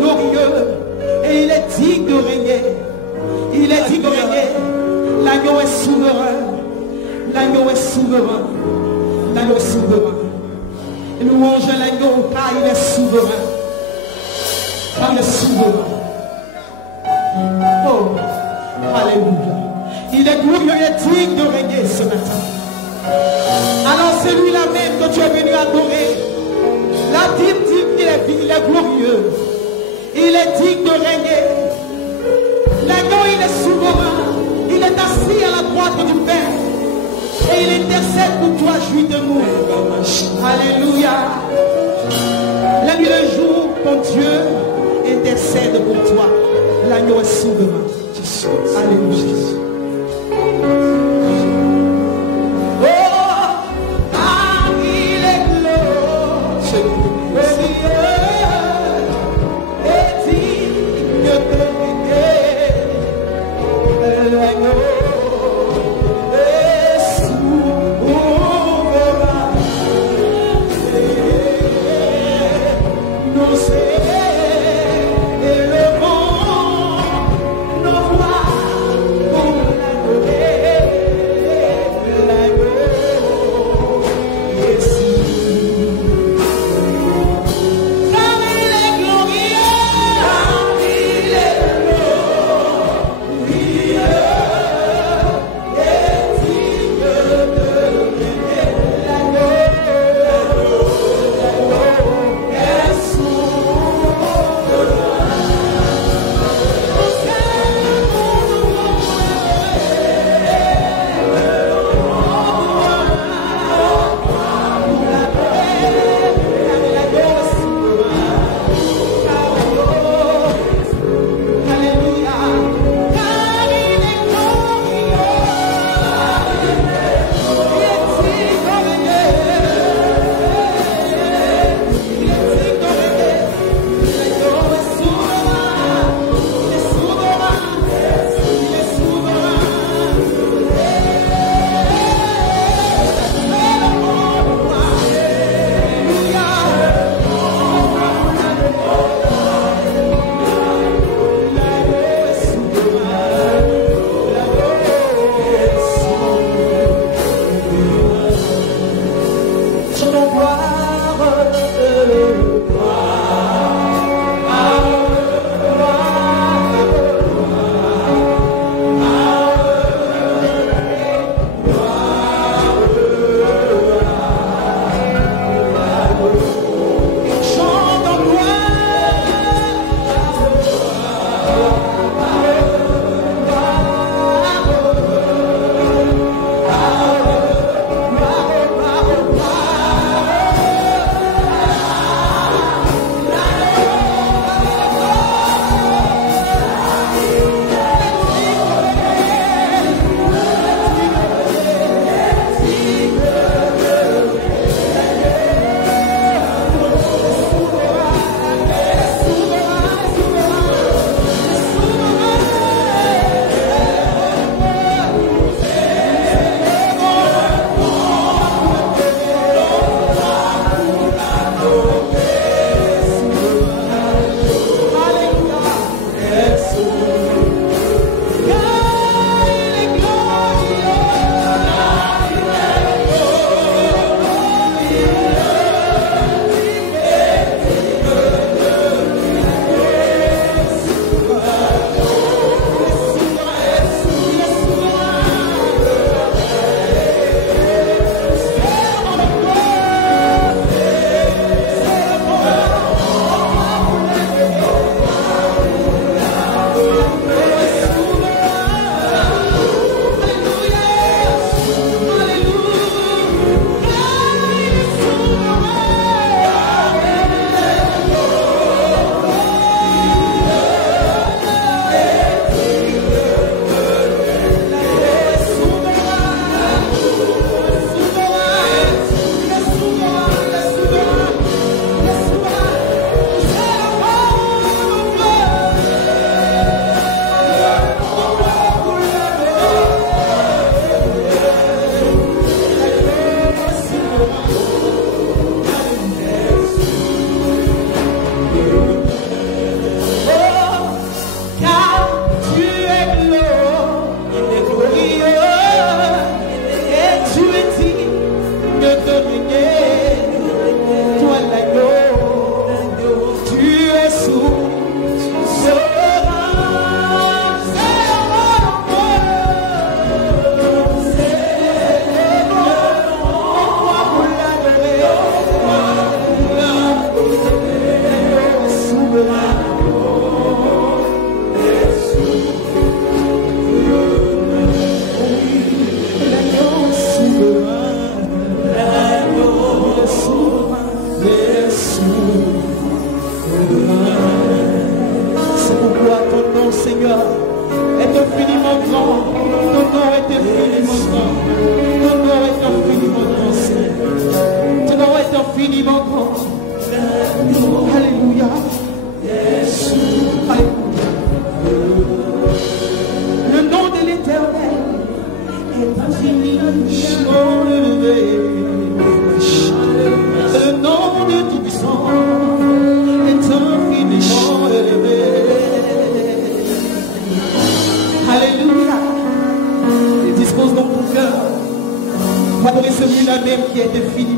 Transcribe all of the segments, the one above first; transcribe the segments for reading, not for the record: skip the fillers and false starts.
glorieux et il est digne de régner. Il est digne de régner. L'agneau est souverain. L'agneau est souverain. L'agneau est souverain. Et louange à l'agneau car il est souverain. Car il est souverain. Oh, alléluia. Il est glorieux et digne de régner ce matin. Alors c'est lui-là même que tu es venu adorer. La Bible dit qu'il est glorieux. Il est digne de régner. L'agneau, il est souverain. Il est assis à la droite du Père. Et il intercède pour toi, jouis de nous. Alléluia. La nuit et le jour, ton Dieu intercède pour toi. L'agneau est souverain. Alléluia.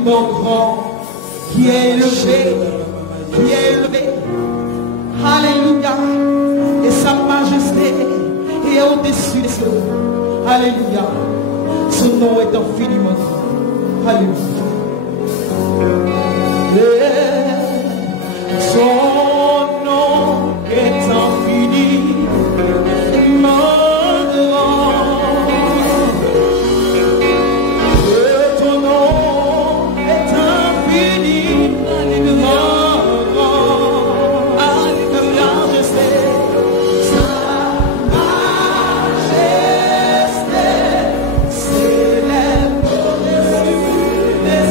infiniment grand, qui est élevé, Alléluia. Et sa majesté est au-dessus des cieux. Alléluia. Son nom est infiniment grand. Alléluia. Son nom est infiniment grand. Ton nom est infiniment grand. Alléluia, je sais. Sa majesté s'élève au-dessus des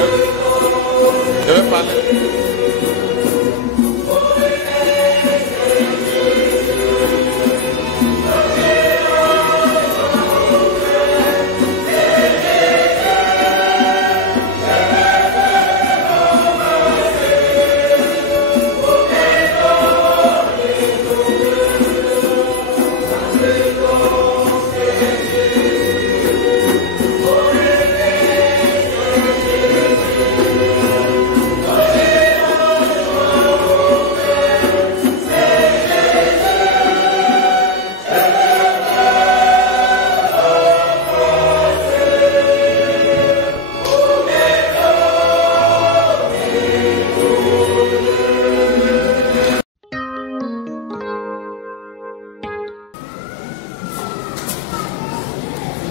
Je vais parler.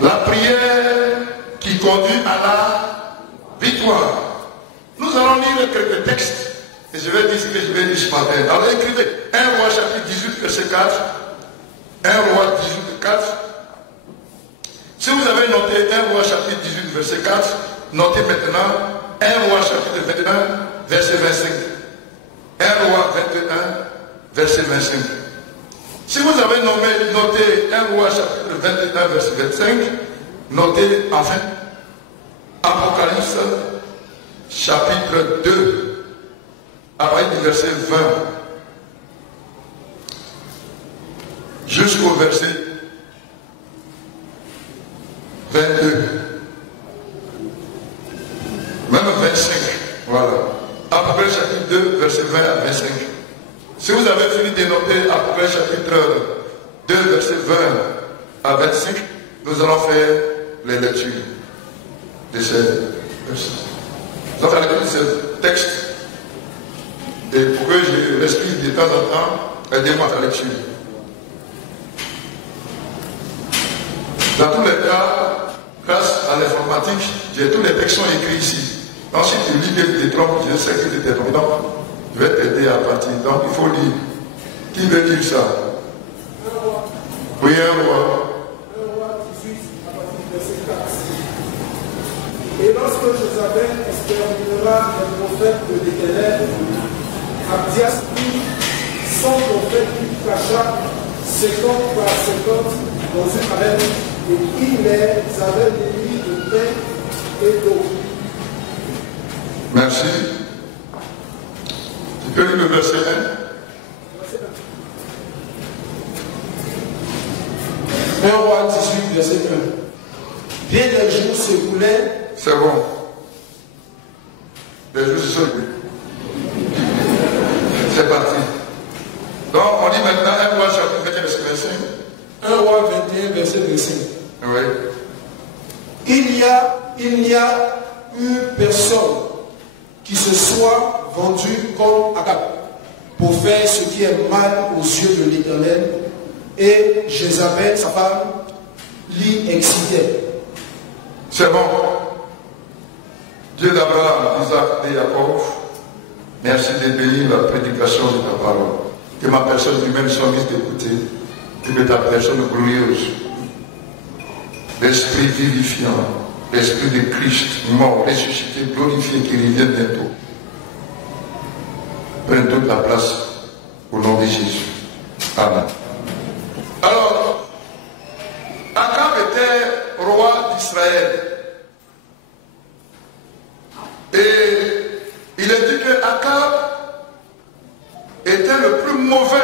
La prière qui conduit à la victoire. Nous allons lire quelques textes et je vais dire ce que je vais dire ce matin. Alors écrivez 1 Roi chapitre 18 verset 4. 1 Roi 18 4. Si vous avez noté 1 Roi chapitre 18 verset 4, notez maintenant 1 Roi chapitre 21 verset 25. 1 Roi 21 verset 25. Si vous avez noté 1 Roi chapitre 21 verset 25, notez enfin Apocalypse chapitre 2 à partir du verset 20 jusqu'au verset 22, même 25, voilà. Apocalypse chapitre 2 verset 20 à 25. Si vous avez fini de noter Apocalypse chapitre 2, verset 20 à 25, nous allons faire les lectures de ces versets. Nous allons faire ces textes. Et pour que je l'explique de temps en temps, aidez-moi à la lecture. Dans tous les cas, grâce à l'informatique, j'ai tous les textes sont écrits ici. Donc si tu lis que tu te trompes, je sais que tu t'es trompé. Je vais t'aider à partir. Donc il faut lire. Qui veut dire ça? Oui, 1 Roi. 1 Roi 18, à partir du verset 4. Et lorsque Jézabel exterminera les prophètes de l'Éternel, Abdias prit 100 prophètes qui cacha 50 par 50 dans une arène, et il les avait nourris de pain et d'eau. Merci. Tu peux lire le verset 1? Verset 1 Roi 18, verset 1. Bien les jours s'écoulaient. C'est bon. Les jours se sont écoulés. C'est parti. Donc on dit maintenant 1 Roi chapitre 21 verset 25. 1 Roi 21, verset 25. Oui. Il n'y a eu personne qui se soit vendu comme Akab pour faire ce qui est mal aux yeux de l'Éternel, et Jézabel, sa femme, l'y excitait. C'est bon. Dieu d'Abraham, d'Isaac et Jacob, merci de bénir la prédication de ta parole. Que ma personne lui-même soit mise d'écouter, et que ta personne glorieuse, l'esprit vivifiant, l'esprit de Christ, mort, ressuscité, glorifié, qui revient bientôt, prenne toute la place au nom de Jésus. Amen. Alors, Akab était roi d'Israël. Et il est dit que Akab était le plus mauvais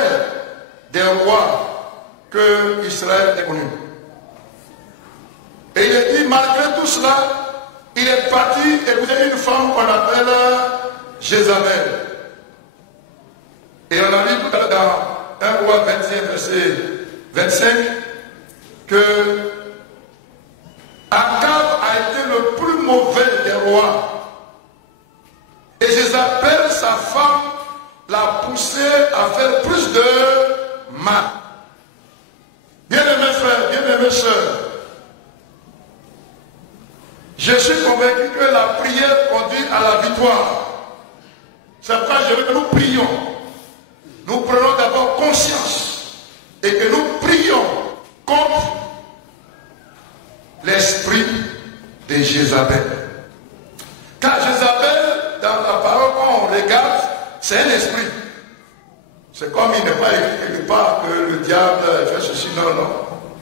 des rois que Israël ait connu. Et il est dit, malgré tout cela, il est parti épouser une femme qu'on appelle Jézabel. Et on a lu tout à l'heure dans 1 Roi 21, verset 25, que Akab a été le plus mauvais des rois. Et Jézabel, sa femme, l'a poussé à faire plus de mal. Bien-aimés frères, bien-aimés sœurs, je suis convaincu que la prière conduit à la victoire. C'est pourquoi je veux que nous prions. Nous prenons d'abord conscience et que nous prions contre l'esprit de Jézabel. Car Jézabel c'est un esprit. C'est comme il n'est pas écrit quelque part que le diable fait ceci, non, non.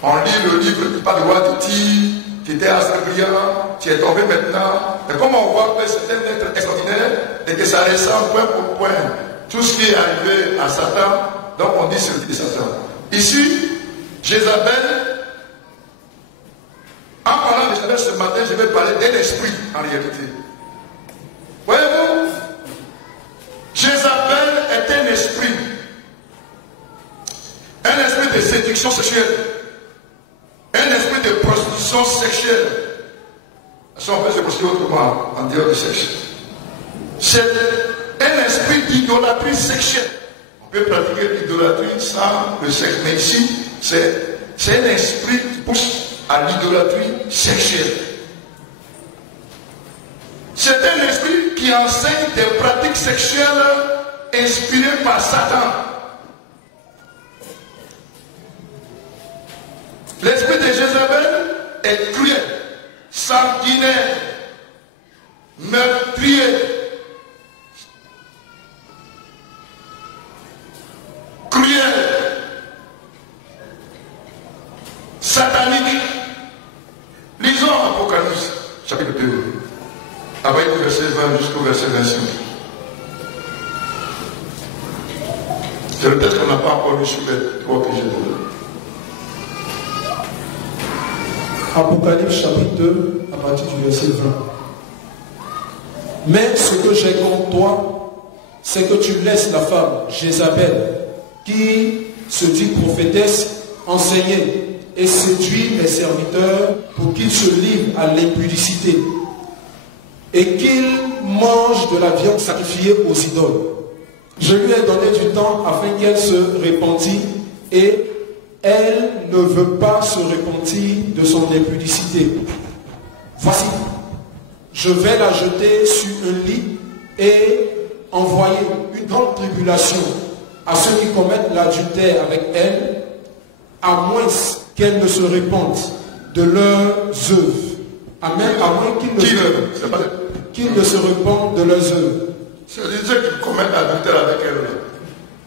On lit le livre qui parle de roi de Tyr, qui était assez brillant, qui est tombé maintenant. Et comme on voit que c'est un être extraordinaire et que ça ressemble point pour point tout ce qui est arrivé à Satan, donc on dit c'est le de Satan. Ici, Jézabel, en parlant de Jézabel ce matin, je vais parler d'un esprit en réalité. Voyez-vous, Jézabel est un esprit de séduction sexuelle, un esprit de prostitution sexuelle. Si on peut se prostituer autrement, en dehors du sexe. C'est un esprit d'idolâtrie sexuelle. On peut pratiquer l'idolâtrie sans le sexe, mais ici, c'est un esprit qui pousse à l'idolâtrie sexuelle. C'est un esprit qui enseigne des pratiques sexuelles inspirées par Satan. L'esprit de Jézabel est cruel, sanguinaire, meurtrier, cruel, satanique. Lisons Apocalypse, chapitre 2, avec le verset 20 jusqu'au verset 25. C'est le texte qu'on n'a pas encore lu sur les trois que j'ai donné. Apocalypse chapitre 2, à partir du verset 20. Mais ce que j'ai contre toi, c'est que tu laisses la femme Jézabel, qui se dit prophétesse, enseigner et séduire mes serviteurs pour qu'ils se livrent à l'impudicité et qu'ils mangent de la viande sacrifiée aux idoles. Je lui ai donné du temps afin qu'elle se repentît et elle ne veut pas se repentir de son impudicité. Voici, je vais la jeter sur un lit et envoyer une grande tribulation à ceux qui commettent l'adultère avec elle, à moins qu'elles ne se repentent de leurs œuvres. Amen. À moins qu'ils ne se repentent de leurs œuvres. C'est ceux qui commettent l'adultère avec elle.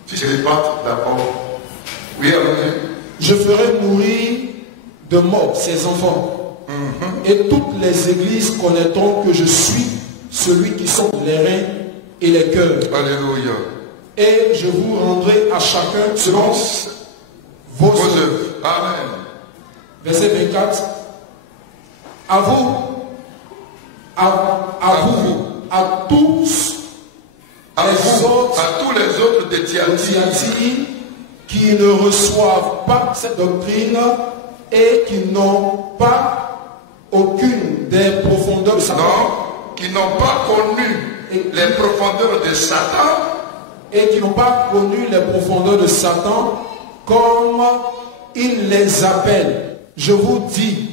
Si se repentent, d'accord. Oui, amen. Je ferai mourir de mort ses enfants. Et toutes les églises connaîtront que je suis celui qui sonde les reins et les cœurs. Alléluia. Et je vous rendrai à chacun selon vos œuvres. Amen. Verset 24. À vous, à tous les autres de Thyatire qui ne reçoivent pas cette doctrine et qui n'ont pas aucune des profondeurs de Satan. Non, qui n'ont pas connu les profondeurs de Satan. Et qui n'ont pas connu les profondeurs de Satan comme il les appelle. Je vous dis,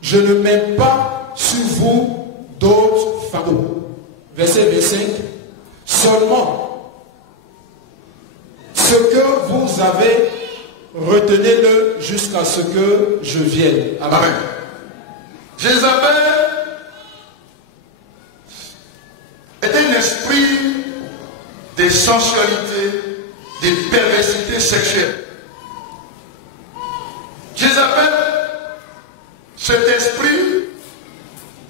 je ne mets pas sur vous d'autres fardeaux. Verset 25. Seulement, ce que vous avez, retenez-le jusqu'à ce que je vienne. Amen. Amen. Jézabel est un esprit de sensualité, de perversité sexuelle. Jézabel, cet esprit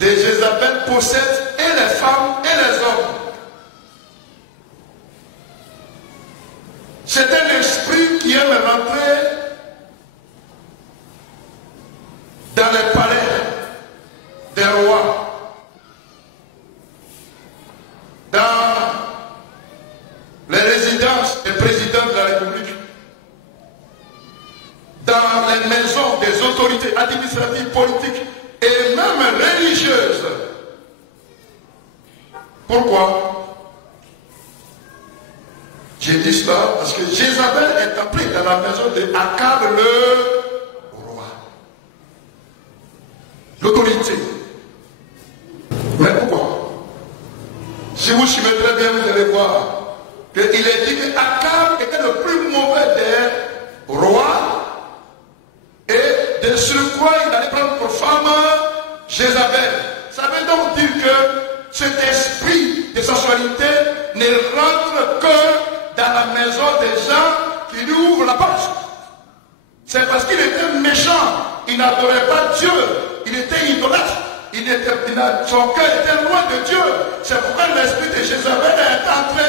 de Jézabel possède et les femmes et les hommes. C'est un esprit qui aime rentrer dans les palais des rois, dans les résidences des présidents de la République, dans les maisons des autorités administratives, politiques et même religieuses. Pourquoi? J'ai dit cela parce que Jézabel est entrée dans la maison de Akab le roi. L'autorité. Mais pourquoi? Si vous suivez très bien, vous allez voir qu'il est dit qu'Akab était le plus mauvais des rois et de surcroît il allait prendre pour femme Jézabel. Ça veut donc dire que cet esprit de sensualité ne rentre il n'adorait pas Dieu. Il était idolâtre. Son cœur était loin de Dieu. C'est pourquoi l'esprit de Jézabel est entré.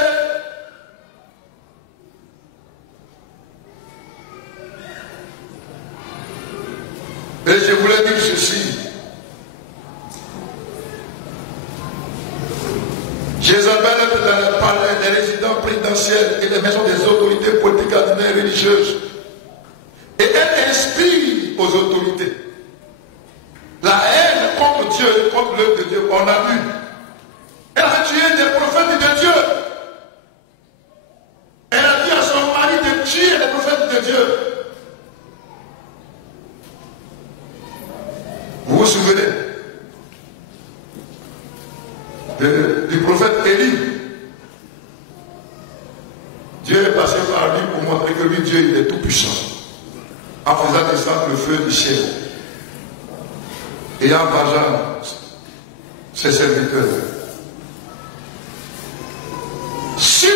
Et je voulais dire ceci. Jézabel est dans le palais des résidents présidentiels et les maisons des autorités politiques, et religieuses. Et elle inspire aux autorités la haine contre Dieu, contre l'œuvre de Dieu. On a vu. Elle a tué des prophètes de Dieu. Elle a dit à son mari de tuer les prophètes de Dieu. Vous vous souvenez du prophète Élie? Dieu est passé par lui pour montrer que lui, Dieu, il est tout puissant, en faisant descendre le feu du ciel et en vengeant ses serviteurs. Si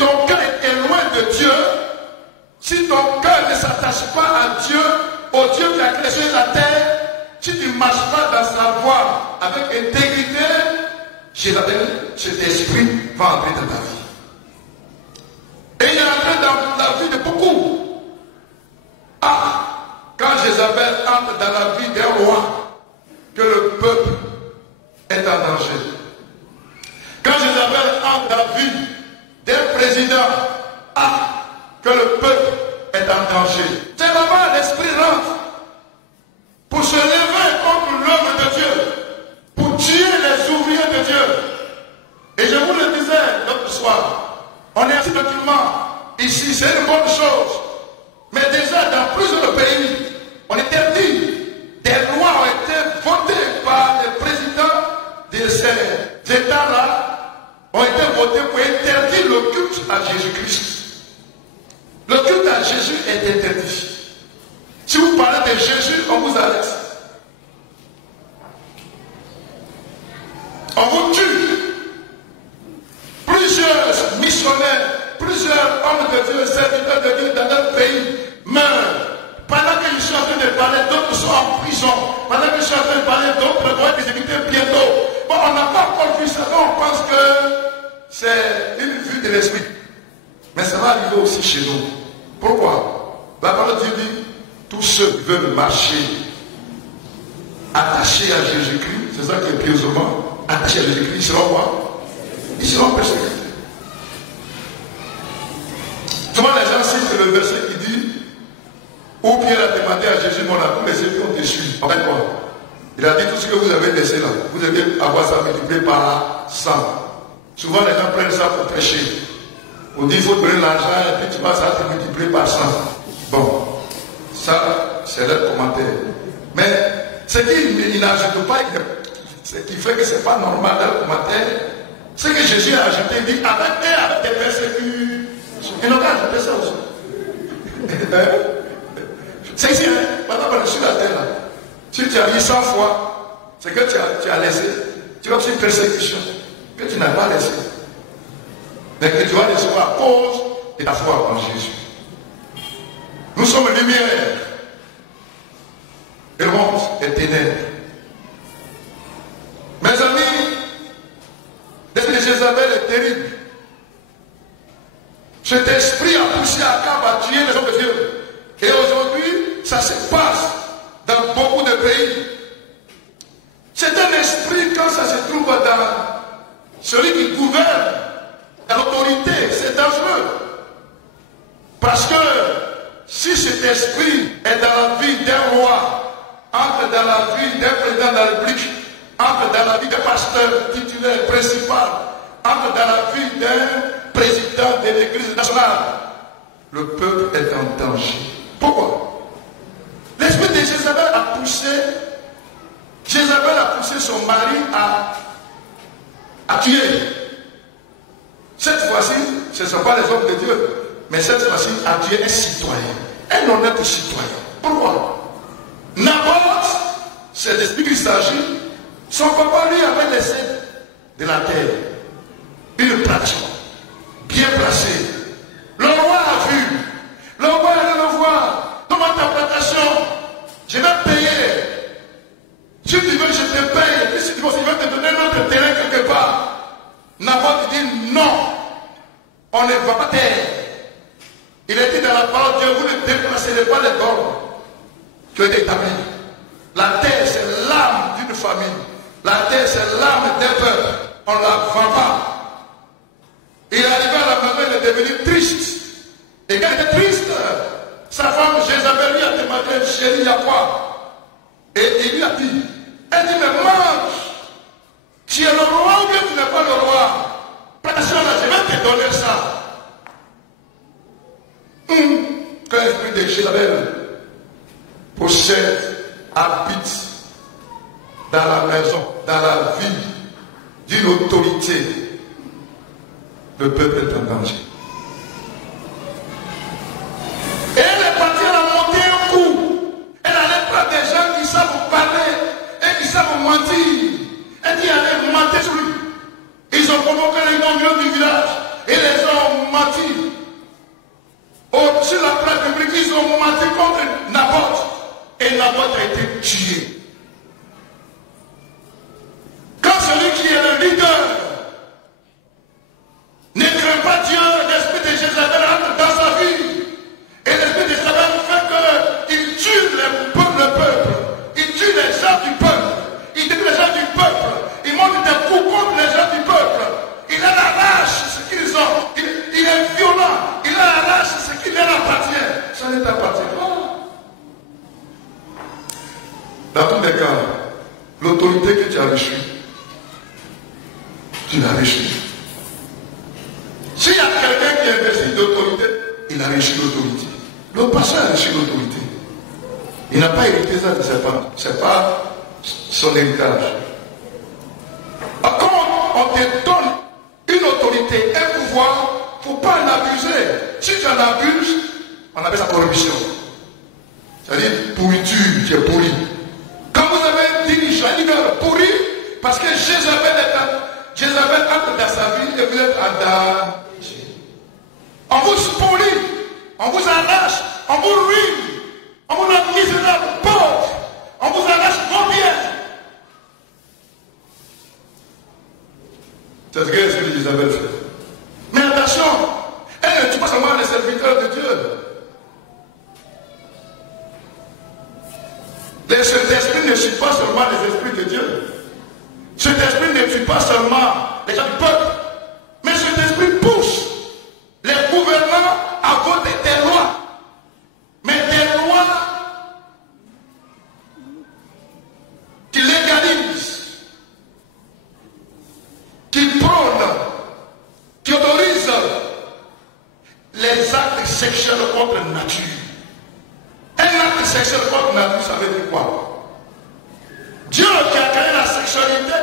ton cœur est loin de Dieu, si ton cœur ne s'attache pas à Dieu, au Dieu qui a créé la terre, si tu ne marches pas dans sa voie avec intégrité, Jézabel, cet esprit va entrer dans ta vie. Et il est entré dans la vie de beaucoup. Quand Jézabel entre dans la vie d'un roi, que le peuple est en danger. Quand Jézabel entre dans la vie d'un président, que le peuple est en danger. C'est là-bas l'esprit rentre pour se lever contre l'œuvre de Dieu, pour tuer les ouvriers de Dieu. Et je vous le disais l'autre soir, on est tranquillement ici, c'est une bonne chose. Mais déjà dans plusieurs pays, on interdit, des lois ont été votées par les présidents de ces États-là, ont été votées pour interdire le culte à Jésus-Christ. Le culte à Jésus est interdit. Si vous parlez de Jésus, on vous arrête. On vous tue. Plusieurs missionnaires, plusieurs hommes de Dieu, serviteurs de Dieu dans leur pays meurent. Pendant qu'ils sont en train de parler, d'autres sont en prison. Pendant qu'ils sont en train de parler, d'autres vont être exécutés bientôt. Bon, on n'a pas encore vu ça, on pense que c'est une vue de l'esprit. Mais ça va arriver aussi chez nous. Pourquoi? La parole de Dieu dit, tous ceux qui veulent marcher attachés à Jésus-Christ, c'est ça qui est pieusement, attachés à Jésus-Christ, ils seront quoi? Ils seront persécutés. Souvent les gens citent le verset qui dit, où Pierre a demandé à Jésus, mon ami, les yeux ont déçu. En fait quoi? Il a dit tout ce que vous avez laissé là, vous devez avoir ça multiplié par 100. Souvent les gens prennent ça pour prêcher. On dit il faut donner l'argent et puis tu vas ça te multiplier par 100. Bon, ça c'est leur commentaire. Mais ce qu'il n'ajoute pas, ce qui fait que ce n'est pas normal dans le commentaire, c'est que Jésus a ajouté, il dit avec des persécutions. Il n'a pas ajouté ça aussi. C'est ici, hein, sur la terre là. Si tu as mis 100 fois, c'est que tu as laissé. Tu as aussi une persécution que tu n'as pas laissé. Mais que tu vas recevoir à cause de ta foi en Jésus. Nous sommes lumière. Et honte et ténèbres. Mes amis, l'esprit de Jézabel est terrible. Cet esprit a poussé Akab à tuer les hommes de Dieu. Et aujourd'hui, ça se passe dans beaucoup de pays. C'est un esprit, quand ça se trouve dans celui qui gouverne, dans l'autorité, c'est dangereux. Parce que si cet esprit est dans la vie d'un roi, entre dans la vie d'un président de la République, entre dans la vie d'un pasteur titulaire principal, entre dans la vie d'un président de l'Église nationale, le peuple est en danger. Pourquoi? L'esprit de Jézabel a poussé son mari à tuer. Cette fois-ci, ce ne sont pas les hommes de Dieu, mais cette fois-ci, à tuer un citoyen, un honnête citoyen. Pourquoi? Naboth, c'est l'esprit qu'il s'agit. Son papa lui avait laissé de la terre, une pratique bien placée. Le roi a vu, le roi allait le voir. Dans ma interprétation, je vais payer Naboth dit non, on ne va pas taire. Il est dit dans la parole de Dieu, vous ne déplacerez pas les bornes qui ont été établis. La terre, c'est l'âme d'une famille. La terre, c'est l'âme d'un peuple. On ne la vend pas. Il est arrivé à la maison, il est devenu triste. Et quand il était triste, sa femme Jézabel lui a demandé, chérie, il y a quoi? Et il lui a dit, elle dit, mais mange. Tu es le roi ou bien tu n'es pas le roi? Attention là, je vais te donner ça. Quand l'esprit de Jézabel possède, habite dans la maison, dans la vie d'une autorité, le peuple est en danger. Et elle est partie, elle a monté un coup. Elle n'allait pas des gens qui savent vous parler et qui savent vous mentir. Elle dit, allez, mentez sur lui. Ils ont convoqué les noms du village et les gens ont menti. Sur la place publique, ils ont menti contre Naboth. Et Naboth a été tué. Quand celui qui est le leader ne craint pas Dieu, l'esprit de Jézabel entre dans sa vie. Et l'esprit de Jézabel fait qu'il tue le peuple. Il tue les gens du peuple. Il détruit les gens du peuple. Il monte des coups contre les gens du peuple. Il arrache ce qu'ils ont. Il est violent. Il arrache ce qui leur appartient. Ça ne t'appartient pas. Dans tous les cas, l'autorité que tu as reçue, tu l'as reçue. S'il y a quelqu'un qui investit d'autorité, il a reçu l'autorité. Le pasteur a reçu l'autorité. Il n'a pas hérité ça de ses parents. Ce n'est pas son héritage. Quand on te donne une autorité, un pouvoir, il ne faut pas en abuser. Si tu en abuses, on appelle ça corruption. C'est-à-dire pourriture, tu es pourri. Quand vous avez un dirigeant, un leader pourri, parce que Jézabel entre dans sa vie et vous êtes en danger. On vous spolie, on vous arrache, on vous ruine, on vous rend misérable, pauvre, on vous arrache vos biens. C'est ce que l'esprit d'Isabelle fait. Mais attention, elle ne tue pas seulement les serviteurs de Dieu. Cet esprit ne tue pas seulement les esprits de Dieu. Cet esprit ne tue pas seulement les gens du peuple. Mais cet esprit pousse les gouvernants à voter des lois. Mais des lois qui légalisent, qui prônent, qui autorisent les actes sexuels contre la nature. Un acte sexuel contre la nature, ça veut dire quoi? Dieu qui a créé la sexualité,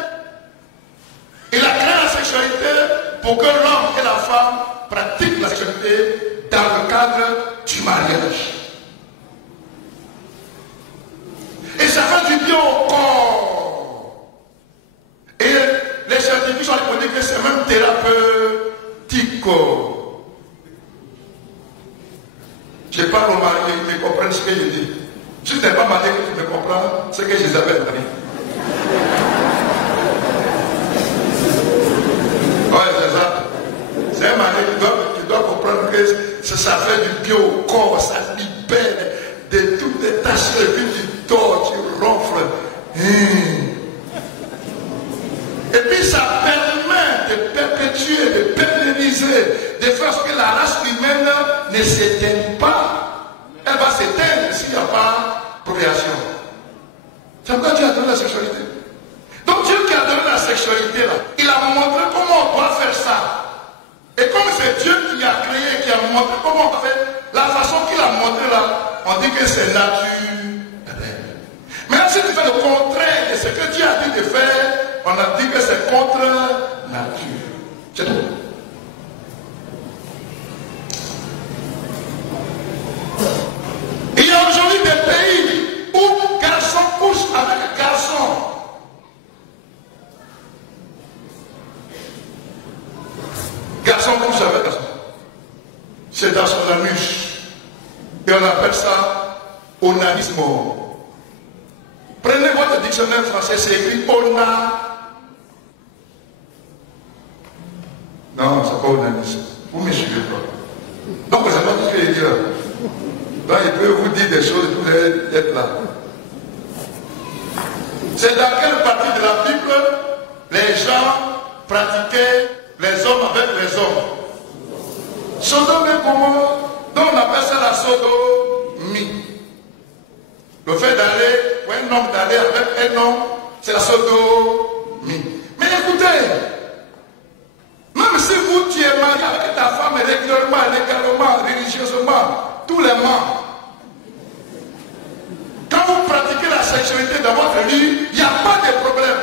il a créé la sexualité pour que l'homme et la femme pratiquent la sexualité dans le cadre du mariage. Et ça fait du bien au corps. Et les scientifiques sont allés dire que c'est même thérapeutique. Je parle aux mariés, ils comprennent ce que je dis. Si tu n'es pas marié que tu me comprends, c'est que Jézabel arrive. Oui, c'est ça. C'est un marié qui doit comprendre que ça fait du bien au corps, ça libère de toutes les tâches de vie, tu dors, tu ronfles. Et puis ça permet de perpétuer, de pérenniser, de faire ce que la race humaine ne s'éteigne pas. Elle va s'éteindre s'il n'y a pas procréation. C'est pourquoi Dieu a donné la sexualité. Donc Dieu qui a donné la sexualité là, il a montré comment on doit faire ça. Et comme c'est Dieu qui a créé, qui a montré comment on fait, la façon qu'il a montré là, on dit que c'est naturel. Mais si tu fais le contraire de ce que Dieu a dit de faire, on a dit que c'est contre nature. C'est tout. Il y a aujourd'hui des pays où garçons couchent avec garçons. Garçon couche avec garçon. C'est dans son anus. Et on appelle ça onanisme. Prenez votre dictionnaire français, c'est écrit ona. Non, c'est pas onanisme. Vous me suivez pas. Donc, c'est pas tout ce que je dis là. Donc, il peut vous dire des choses, vous allez être là. C'est dans quelle partie de la Bible les gens pratiquaient les hommes avec les hommes? Sodome et Gomorrhe, donc on appelle ça la sodomie. Le fait d'aller, pour un homme d'aller avec un homme, c'est la sodomie. Mais écoutez, même si vous tu es marié avec ta femme régulièrement, légalement, religieusement, tous les mois, quand vous pratiquez la sexualité dans votre vie, il n'y a pas de problème.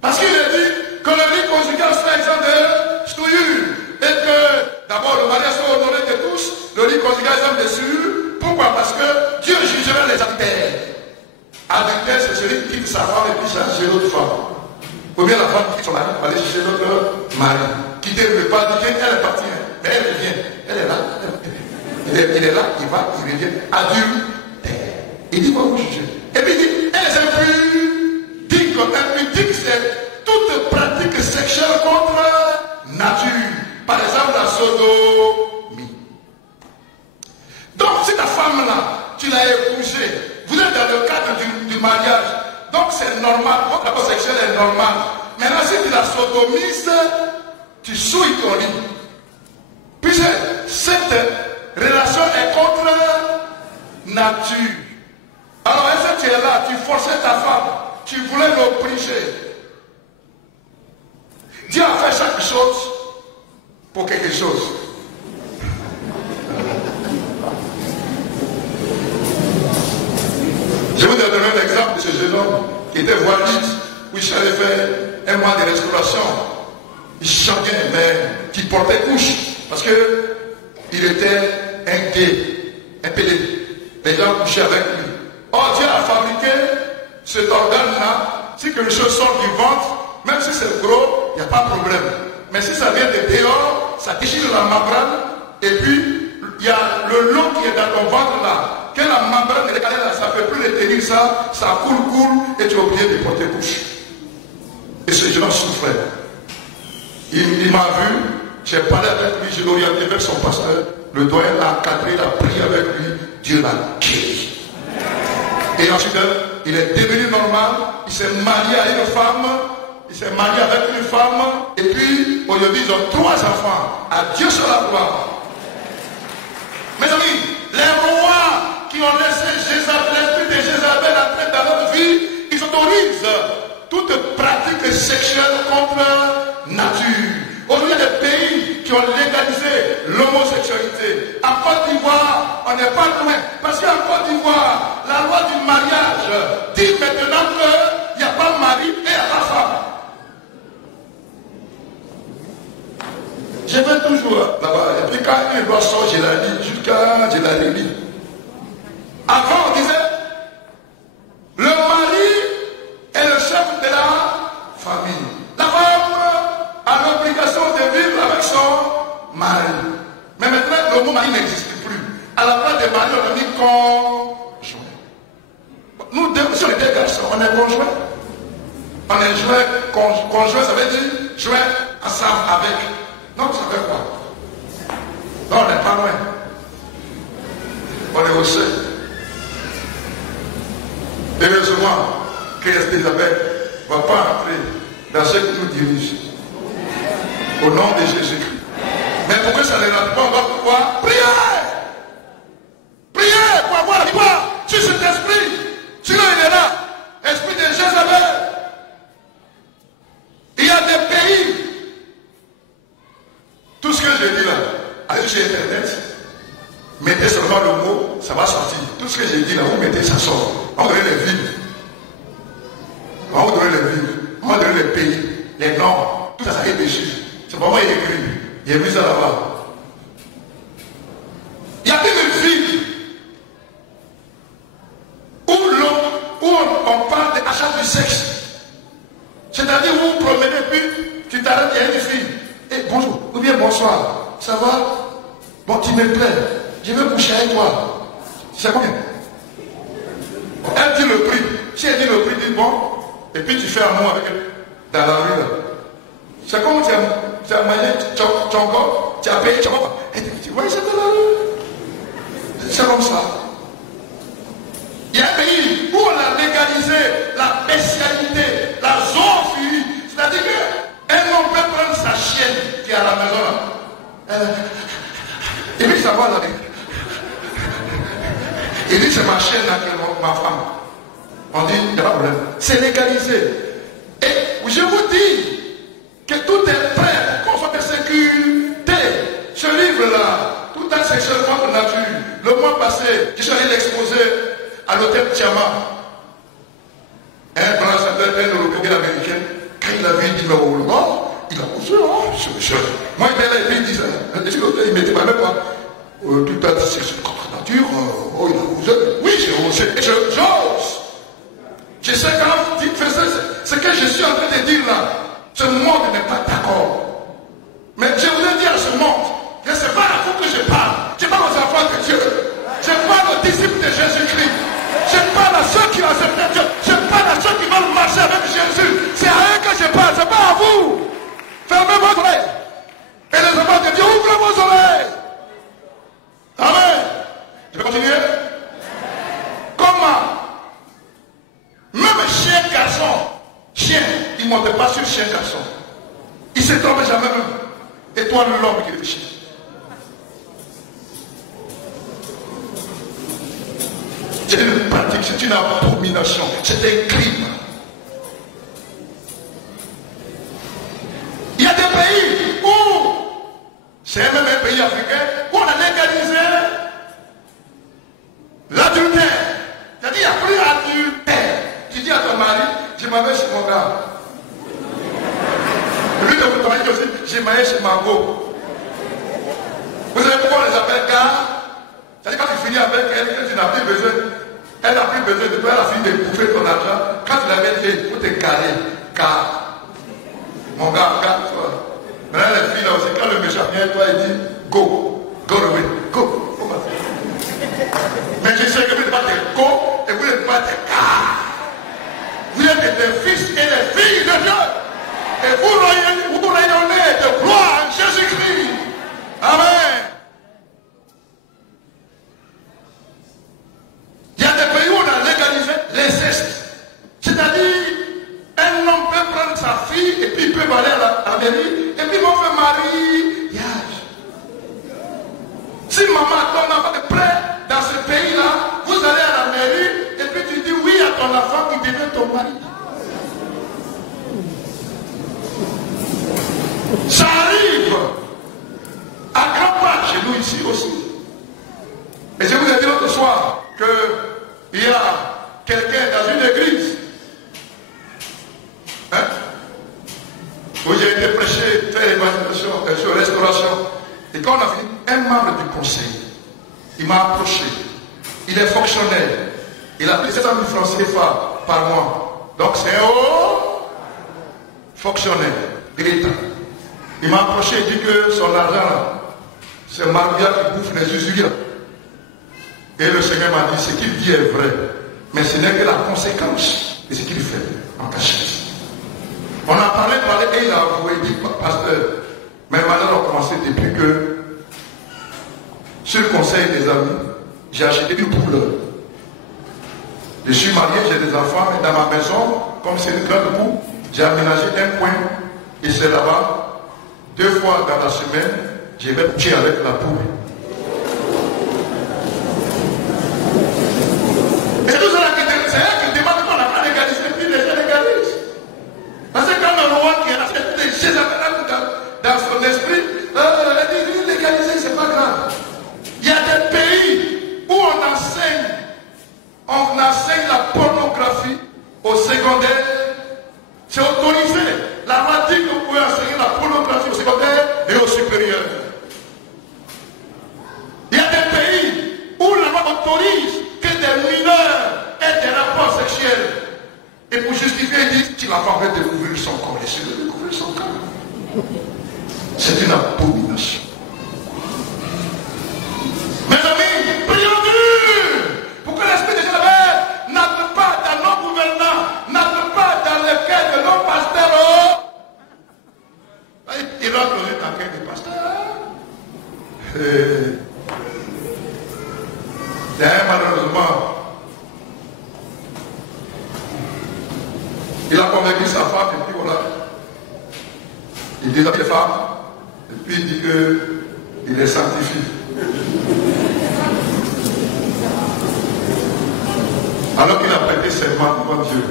Parce qu'il est dit que le lit conjugal soit exempt de souillure. Et que d'abord le mariage soit honoré de tous, le lit conjugal est exempt de souillure. Pourquoi? Parce que Dieu jugera les adultères. Adultère, c'est celui qui quitte sa femme et puis cherche chez l'autre femme. Ou bien la femme qui quitte son mari pour aller chercher l'autre mari. Quitter ne veut pas dire qu'elle est partie, mais elle revient. Elle est là. Il est là, il va, il revient. Adultère. Il dit quoi vous jugez? Et puis il dit, elle est impudique. Impudique, c'est toute pratique sexuelle contre nature. Par exemple, la sodomie. Donc, si ta femme là, tu l'as épousée, vous êtes dans le cadre du mariage, donc c'est normal, votre rapport sexuel est normal. Maintenant, si tu la sodomises, tu souilles ton lit. Puisque cette relation est contre nature. Alors, est-ce que tu es là, tu forçais ta femme, tu voulais l'obliger. Dieu a fait chaque chose pour quelque chose. Je vous donne un exemple de ce jeune homme qui était valide, où il allait faire un mois de restauration. Il chantait, mais qui portait couche, parce qu'il était un gay, un pédé. Les gens couchaient avec lui. Or, Dieu a fabriqué cet organe-là. Si quelque chose sort du ventre, même si c'est gros, il n'y a pas de problème. Mais si ça vient de dehors, ça déchire la membrane, et puis il y a le long qui est dans ton ventre là. Quand la membrane est décalée là, ça ne peut plus retenir ça, ça coule, et tu es obligé de porter couche. Et ce jeune homme souffrait. Il m'a vu, j'ai parlé avec lui, je l'ai orienté vers son pasteur. Le doyen l'a encadré, il a prié avec lui, Dieu l'a guéri. Et ensuite, il est devenu normal, il s'est marié à une femme. Il s'est marié avec une femme, et puis aujourd'hui ils ont 3 enfants. À Dieu soit la gloire. Mes amis, les rois qui ont laissé l'esprit de Jézabel entrer dans leur vie, ils autorisent toute pratique sexuelle contre nature. Aujourd'hui, il y a des pays qui ont légalisé l'homosexualité. En Côte d'Ivoire, on n'est pas loin. Parce qu'en Côte d'Ivoire, la loi du mariage dit maintenant qu'il n'y a pas mari et il n'y a pas femme. Je vais toujours là-bas. Et puis quand une loi sort, je la lis jusqu'à je la relis. Avant, on disait, le mari est le chef de la famille. La femme a l'obligation de vivre avec son mari. Mais maintenant, le mot mari n'existe plus. À la place de mari, on a mis conjoint. Nous, si on était garçons, on est conjoint. On est joint, conjoint, ça veut dire joint ensemble avec. Non, ça veut quoi? Non, on n'est pas loin. On est au sein. Heureusement que Elisabeth ne va pas entrer dans ce qui nous dirige. Au nom de Jésus-Christ. Mais pour que ça ne rentre pas, on va pouvoir prier. Prier pour avoir la victoire sur cet esprit. Sinon, il est là. Esprit de Jézabel. Il y a des pays. Tout ce que je dis là, allez sur Internet, mettez seulement le mot, ça va sortir. Tout ce que j'ai dit là, vous mettez, ça sort. On va donner les villes. On va donner les villes. On va donner les pays, les noms. Tout ça, ça est déchiré. C'est pas moi qui ai écrit. Il a mis ça là-bas. Il y a une ville où on parle d'achat du sexe. C'est-à-dire où vous promenez, puis tu t'arrêtes, il y a une fille. Et bonjour, ou bien bonsoir, ça va? Bon, tu me plais, je veux coucher avec toi. C'est combien? Elle dit le prix. Si elle dit le prix, dit bon, et puis tu fais un mot avec elle, dans la rue là. C'est comme tu as mangé tchonko, tu as payé tchonko. Et tu vois, c'est de la rue. C'est comme ça. Il y a un pays où on a légalisé la bestialité, la zoophilie. C'est-à-dire qu'un homme peut prendre sa chienne qui est à la maison là. Et puis ça va là. Il dit c'est ma chienne là qui est ma femme. On dit il n'y a pas de problème. C'est légalisé. Et je vous dis que tout est prêt pour qu'on soit persécuté. Ce livre-là, tout un sexuellement de nature. Le mois passé, je suis allé l'exposer à l'hôtel Tiama. Un grand chanteur, un Européen américain, quand il a vu, il dit, mais oh là, il a poussé, hein, moi, il est là, et puis il dit ça. Il mettait pas même pas. Tout un sexuellement de nature, oh, il a poussé. Oui, j'ai osé. J'ose. Je sais quand il faisait ce que je suis en train de dire là. Ce monde n'est pas d'accord. Mais je voulais dire à ce monde que ce n'est pas à vous que je parle. Je parle aux enfants de Dieu. Je parle aux disciples de Jésus-Christ. Je parle à ceux qui ont accepté Dieu. Je parle à ceux qui veulent marcher avec Jésus. C'est à eux que je parle, ce n'est pas à vous. Fermez vos oreilles. Et les enfants de Dieu, ouvrez vos oreilles. Amen. Je vais continuer. Comment? Même chien garçon, chien, il ne monte pas sur chien garçon. Il ne se trompe jamais même. Et toi, l'homme qui réfléchit. C'est une pratique, c'est une abomination, c'est un crime. Il y a des pays où, c'est même un pays africain, où on a légalisé l'adultère. C'est-à-dire, il n'y a plus adultère. Tu dis à ton mari, je m'en vais chez mon gars. Lui de vous dit aussi, je m'en vais chez Margot. Vous savez pourquoi on les appelle gars? C'est-à-dire quand tu finis avec elle, tu n'as plus besoin. Elle n'a plus besoin de toi, elle a fini de bouffer ton argent. Quand tu l'avais dit, il faut te caler. Car, mon gars, toi. Maintenant les filles là aussi, quand le méchant vient, toi, il dit, go. Go away. Go. Mais je sais que vous n'êtes pas des go et vous n'êtes pas des car. Vous êtes des fils et des filles de Dieu. Et vous rayonnez de gloire en Jésus-Christ. Amen. Il y a des pays où on a légalisé l'inceste. C'est-à-dire, un homme peut prendre sa fille et puis il peut aller à la mairie et puis on fait mariage. Si maman ton enfant est prêt dans ce pays-là, vous allez à la mairie et puis tu dis oui à ton enfant qui devient ton mari. Ça arrive à grand pas chez nous ici aussi. Et je vous ai dit l'autre soir qu'il y a quelqu'un dans une église où j'ai été prêché, faire l'évangélisation sur restauration. Et quand on a fini, un membre du conseil, il m'a approché. Il est fonctionnaire. Il a pris 700 000 francs CFA par mois. Donc c'est un haut fonctionnaire. Il m'a approché et dit que son argent là, c'est Maria qui bouffe les usuriers. Et le Seigneur m'a dit, ce qu'il dit est vrai. Mais ce n'est que la conséquence de ce qu'il fait en cachette. On a parlé, et il a avoué, il dit, pasteur, mais maintenant on a commencé depuis que, sur le conseil des amis, j'ai acheté une poule. Je suis marié, j'ai des enfants, mais dans ma maison, comme c'est une grande poule, j'ai aménagé un coin, et c'est là-bas, 2 fois dans la semaine, je vais coucher avec la poule. Et tout cela, c'est elle qui demande qu'on n'a pas légalisé, puis les gens légalisent. Parce que quand le roi qui est là, c'est des Jézabel dans son esprit, elle dit légaliser, c'est pas grave. Il y a des pays où on enseigne la pornographie au secondaire. C'est autorisé. La loi dit que vous pouvez enseigner la pornographie au secondaire et au supérieur. Il y a des pays où la loi autorise que des mineurs aient des rapports sexuels. Et pour justifier, ils disent que l'enfant veut découvrir son corps. Et s'il veut découvrir son corps, c'est une abomination. Mes amis, prions dur pour que l'esprit de Jézabel n'entre pas dans nos gouvernants, n'entre pas dans le cœur de nos pasteurs. rentre dans une enquête de pasteur. Malheureusement, il a convaincu sa femme et puis voilà. Il dit à les femmes et puis il dit qu'il les sanctifie. Alors qu'il a prêté serment devant Dieu,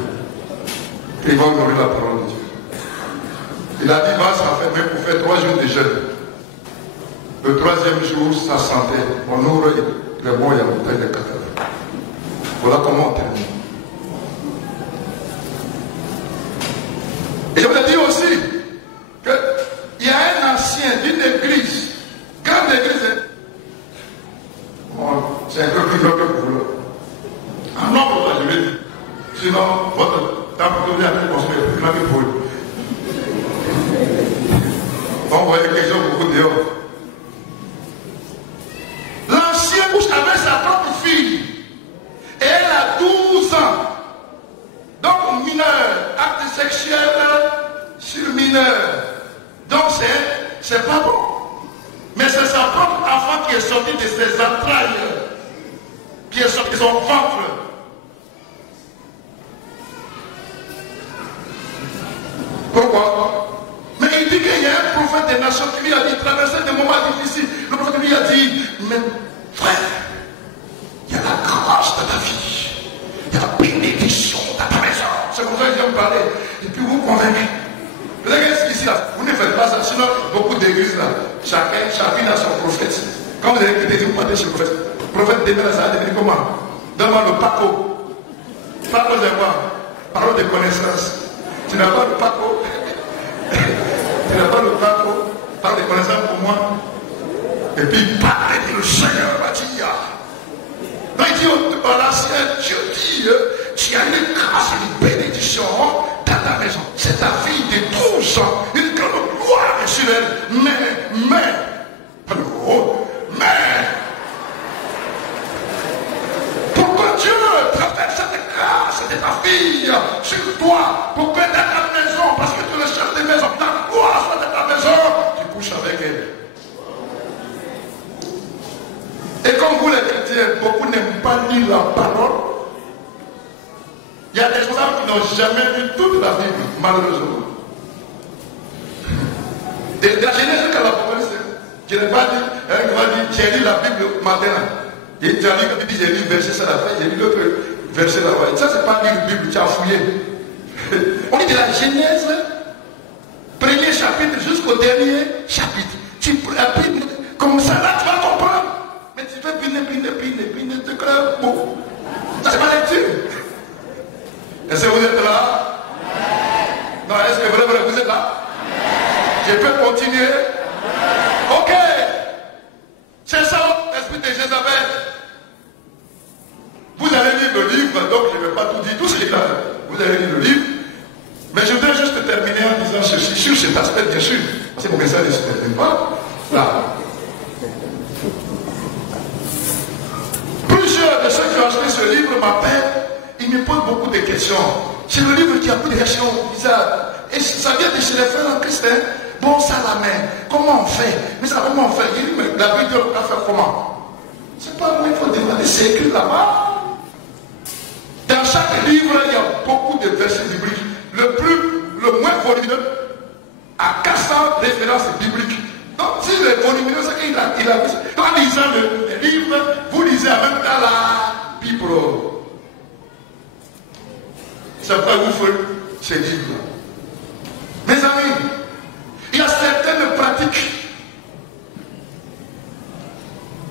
il va honorer la parole de Dieu. Il a dit, va s'en faire même pour faire 3 jours de jeûne. Le 3e jour, ça sentait. On ouvre le bon et la montagne de cadavres. Voilà comment on termine. Et je voulais dire aussi qu'il y a un ancien d'une église, grande église. Bon, c'est un peu plus grand que vous. Un nombre, je vais dire. Sinon, votre temple de vie a été construit plus grand que vous. On voyait les gens beaucoup dehors. L'ancien couche avec sa propre fille. Et elle a 12 ans. Donc mineur, acte sexuel sur mineur. Donc c'est pas bon. Mais c'est sa propre enfant qui est sorti de ses entrailles. Qui est sorti de son ventre. Pourquoi? Mais il dit qu'il y a un prophète des nations qui lui a dit, traverser des moments difficiles. Le prophète lui a dit, mais frère, il y a la grâce dans ta vie. Il y a la bénédiction dans ta maison. C'est pour ça que je viens me parler. Et puis vous convaincre. Regardez ce ici là. Vous ne faites pas ça. Sinon, beaucoup d'églises là, chacune a son prophète. Quand vous avez écouté, vous partez chez le prophète. Le prophète démarre ça, devenu comment? Donne-moi le Paco. Paco, c'est quoi? Parole de connaissance. Tu n'as pas le Paco. Tu n'as pas le Paco. Parole de connaissance pour moi. Et puis, parlez le Seigneur va dire. Donc, il dit à l'ancien, Dieu dit, tu as une grâce, une bénédiction dans ta maison. C'est ta fille de 12 ans, une grande gloire sur elle. Mais, pourquoi Dieu transfère cette grâce de ta fille sur toi, pour que dans ta maison, parce que tu es le chef de maison, ta gloire soit dans ta maison, tu couches avec elle. Et comme vous les chrétiens, beaucoup n'aiment pas lire la parole. Il y a des gens qui n'ont jamais lu toute la Bible, malheureusement. De la Genèse jusqu'à l'Apocalypse, je n'ai pas dit, j'ai lu la Bible matin. Et tu as lu que j'ai lu verset ça la fin, j'ai lu l'autre verset là-bas. Ça, c'est pas lire la Bible, tu as fouillé. On dit de la Genèse, premier chapitre jusqu'au dernier chapitre. Tu appuies comme ça, là, tu vas comprendre. Mais tu fais piner, tu crèves beaucoup. Ça, c'est pas lecture. Est-ce que vous êtes là? Non, est-ce que vraiment vous êtes là? Je peux continuer? Ok. C'est ça, l'esprit de Jézabel. Vous allez lire le livre, donc je ne vais pas tout dire, tout ce qui est là. Vous allez lire le livre. Mais je voudrais juste terminer en disant ceci, sur cet aspect, bien sûr. Parce que mon message ne se termine pas. Là. Plusieurs de ceux qui ont acheté ce livre m'appellent, ils me posent beaucoup de questions. C'est le livre qui a beaucoup de réactions bizarres. Et ça vient de chez les frères en Christ. Bon, ça la main. Comment on fait? Mais ça, comment on fait? Il dit, mais la Bible, on va faire comment? C'est pas moi, il faut demander, c'est écrit là-bas. Dans chaque livre, il y a beaucoup de versets bibliques. Le moins volumineux a 400 références bibliques. Donc, si le volumineux, c'est qu'il a en lisant le livre, vous lisez en même temps la Bible. C'est pas vous faire ces livres. Mes amis, il y a certaines pratiques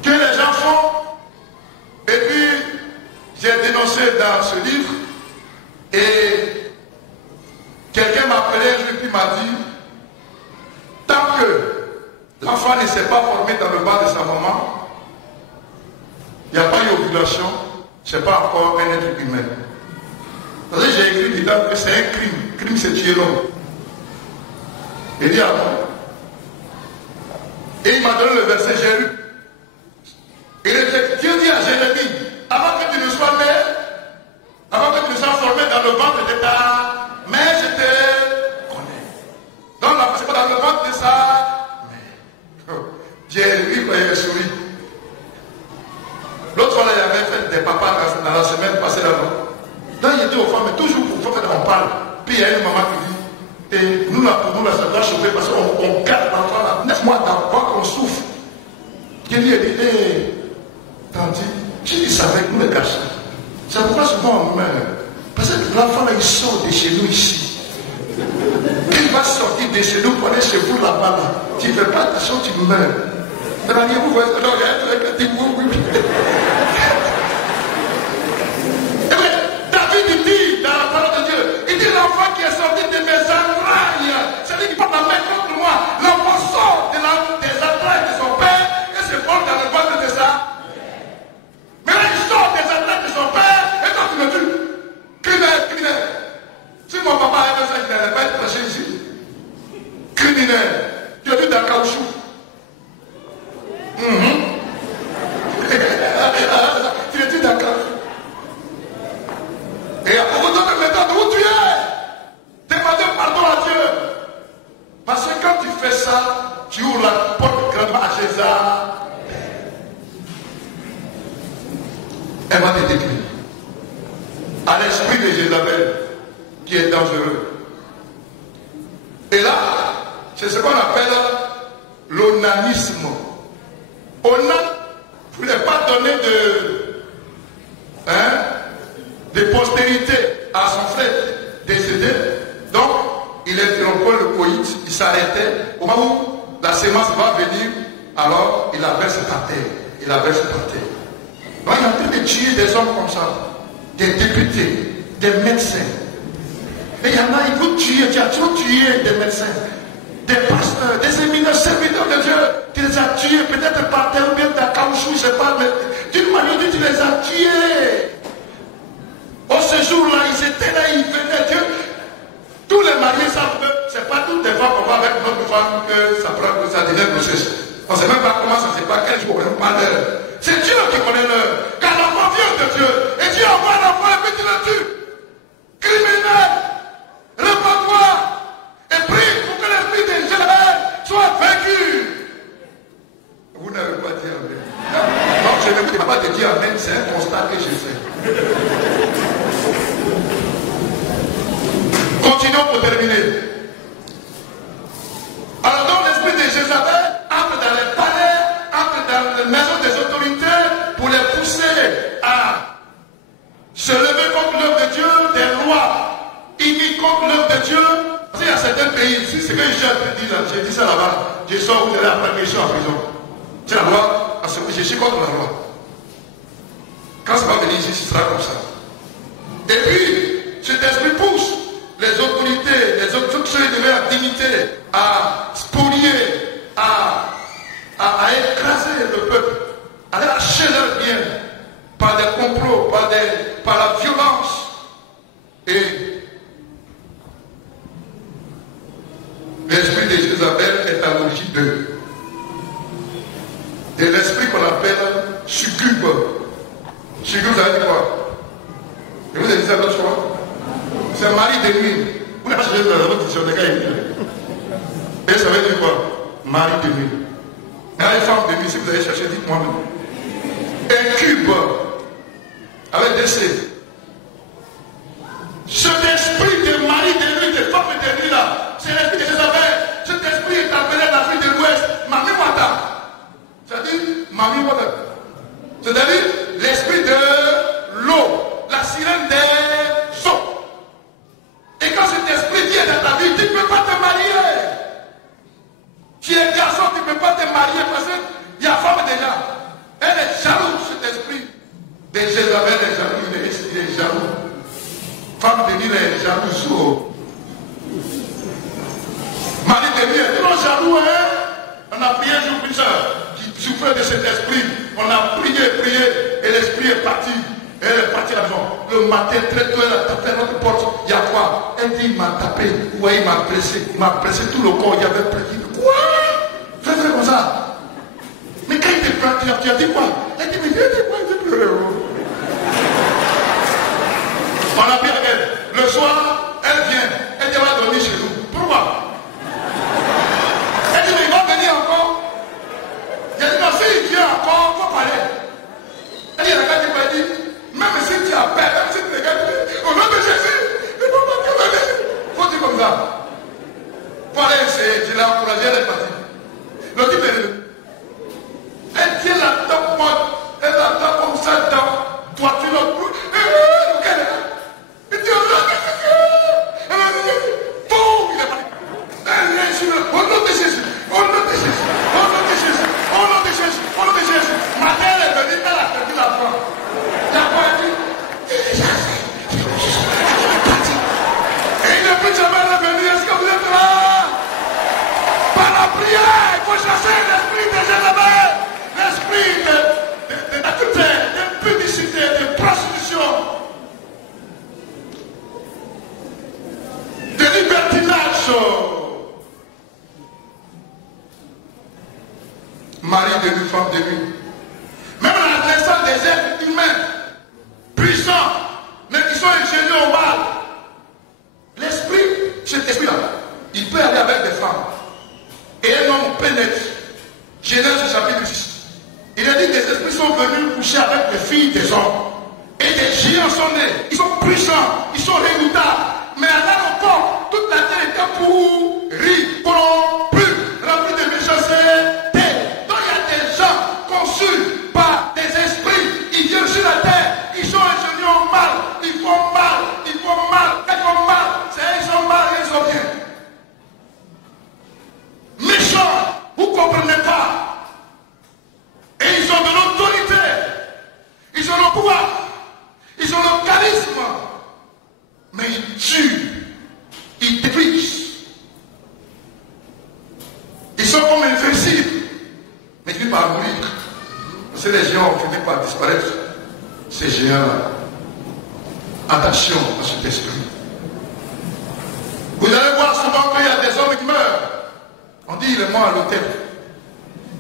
que les gens font, et puis j'ai dénoncé dans ce livre, et quelqu'un m'a appelé et puis m'a dit, tant que l'enfant ne s'est pas formé dans le bas de sa maman, il n'y a pas eu ovulation, ce n'est pas encore un être humain. Parce que j'ai écrit dedans que c'est un crime. Crime, c'est tuer l'homme. Il dit, ah bon. Et il m'a donné le verset, j'ai lu. Et Dieu dit à Jérémie, avant que tu ne sois né, avant que tu ne sois formé dans le ventre de ta mère, je te connais. Donc là, c'est pas dans le ventre de sa chauffer parce qu'on garde l'enfant là. 9 mois d'enfant qu'on souffre. Il lui a dit, hé, tandis, tu savais que nous les garçons. C'est pourquoi souvent on meurt. Parce que l'enfant là, il sort de chez nous ici. Il va sortir de chez nous pour aller chez vous là-bas. Là. Tu ne fais pas attention, tu meurs. Mais vous voyez, non, oui. David dit dans la parole de Dieu, il dit l'enfant qui est sorti de mes entrailles, c'est-à-dire qu'il porte la main contre moi, l'enfant sort des entrailles de son père et se porte dans le ventre de ça. Mais là il sort des entrailles de son père et toi tu me dis, criminel. Si mon papa avait ça, il n'allait pas être prêché ici. Criminel. Tu as dit dans le caoutchouc. Tu as dit dans le caoutchouc. Et à propos d'autres méthodes, où tu es, demandez pardon à Dieu. Parce que quand tu fais ça, tu ouvres la porte grandement à Jézabel. Elle va te détruire. À l'esprit de Jézabel, qui est dangereux. Et là, c'est ce qu'on appelle l'onanisme. Onan ne voulait pas donner de postérité à son frère décédé. Donc, il interrompait le coït, il s'arrêtait. Au moment où la sémence va venir, alors il la verse par terre. Donc, il est en train de tuer des hommes comme ça, des députés, des médecins. Et il y en a, il faut tuer, tu as trop tué des médecins, des pasteurs, des éminents serviteurs de Dieu. Tu les as tués, peut-être par terre ou bien dans caoutchouc, je ne sais pas, mais d'une manière, tu les as tués. Au séjour-là, ils étaient là, ils venaient, Dieu. Tous les mariés savent que ce n'est pas toutes les fois qu'on va avec notre femme que ça devient grossesse. On ne sait même pas comment ça se passe, quel jour, on ne pas l'heure. C'est Dieu qui connaît l'heure. Car l'enfant vient de Dieu. Et Dieu envoie l'enfant et puis tu le tues. Criminel, répands-toi et prie pour que l'esprit de Jézabel soit vaincu. Vous n'avez pas dit amen. Donc je ne peux pas te dire amen, c'est un constat que j'ai fait. Continuons pour terminer. Alors donc l'esprit de Jézabel entre dans les palais, entre dans les maisons des autorités pour les pousser à se lever contre l'œuvre de Dieu, des lois imitent contre l'œuvre de Dieu. Parce qu'il y a certains pays, si c'est que j'ai dit ça là-bas, je sors, vous allez après que je suis en prison. C'est la loi, parce que je suis contre la loi. Quand ça va venir ici, ce sera comme ça. Et puis, cet esprit pousse les autorités, les autres ceux qui devaient la dignité à spolier, à écraser le peuple, à lâcher leur bien par des complots, par la violence. Et l'esprit de Jézabel est à l'origine d'eux. Et l'esprit qu'on appelle succube. Succube, vous avez dit quoi? Je vous ai dit ça l'autre fois. C'est mari de nuit. Vous n'avez pas cherché dans votre dictionnaire. Et ça veut dire quoi? Mari de nuit. Dans les femmes de nuit, si vous avez cherché, dites-moi même. Un cube avec des C. Cet esprit de mari de nuit, de femme de nuit là, c'est l'esprit de Jézabel. Cet esprit est appelé l'Afrique de l'Ouest. Mami Wata. C'est-à-dire, Mami Wata. C'est-à-dire l'esprit de l'eau, la sirène des eaux. Et quand cet esprit vient dans ta vie, tu ne peux pas te marier. Tu es garçon, tu ne peux pas te marier parce qu'il y a femme déjà. Elle est jalouse, cet esprit. De Jézabel est jaloux, il est jaloux. Femme de nuit est jalouse. Mari de nuit est trop jaloux, hein. On a prié un jour plus tard, qui souffrait de cet esprit. On a prié, et l'esprit est parti. Elle est partie à la maison. Le matin, très tôt, elle a tapé à notre porte. Il y a quoi? Elle dit, il m'a tapé. Ouais, il m'a blessé. Il m'a blessé tout le corps. Il y avait pris. Quoi? Fais comme ça. Mais quand il te prend, tu as dit quoi? Elle dit, mais viens, dis quoi? Il dit, pleurer. On a bien regardé. Le soir, elle vient. Elle dit, elle va dormir chez nous. Pourquoi? Elle dit, mais il va venir encore. Il a dit, non, s'il vient encore, il faut parler. Elle dit, regarde, il dit, même si tu as peur, même si tu regardes, au nom de Jésus, il faut pas dire, faut dire comme ça. Faut aller essayer. je l'ai encouragée, elle est partie. Le type est venu. Elle tient la dent moite, elle la dent comme ça dans toi tu l'as plus. Elle dit, boum, il est parti. Au nom de Jésus, au nom de Jésus, au nom de Jésus, au nom de Jésus, au nom de Jésus. Ma mère est venue, elle a perdu la foi. La foi a dit, et il ne peut jamais revenir. Est-ce que vous êtes là? Par la prière, il faut chasser l'esprit de Jézabel, l'esprit d'adultère, d'impudicité, de prostitution, de libertinage. Mari de lui, femme de lui. Même en adressant des êtres humains, puissants, mais qui sont ingénieux au mal. L'esprit, cet esprit-là, il peut aller avec des femmes. Et un homme pénètre. Genèse chapitre 6. Il a dit que des esprits sont venus coucher avec les filles des hommes. Et des géants sont nés. Ils sont puissants. Ils sont redoutables. Mais alors encore, toute la terre était pourrie, corrompue, remplie de méchanceté. Donc il y a des gens conçus par des esprits. Ils viennent sur la terre. Ils sont ingénieux au mal. Ils font mal. Ils font mal. Ils font mal. C'est ils sont mal et ils sont bien. Méchants, vous ne comprenez pas. Et ils ont de l'autorité. Ils ont le pouvoir. Ils ont le charisme. Mais ils tuent. Ils détruisent. Ils sont comme invincibles. Mais ils finissent par mourir. Parce que les géants finissent par disparaître. Ces géants-là. Attention à cet esprit. Vous allez voir souvent qu'il y a des hommes qui meurent. On dit il est mort à l'hôtel.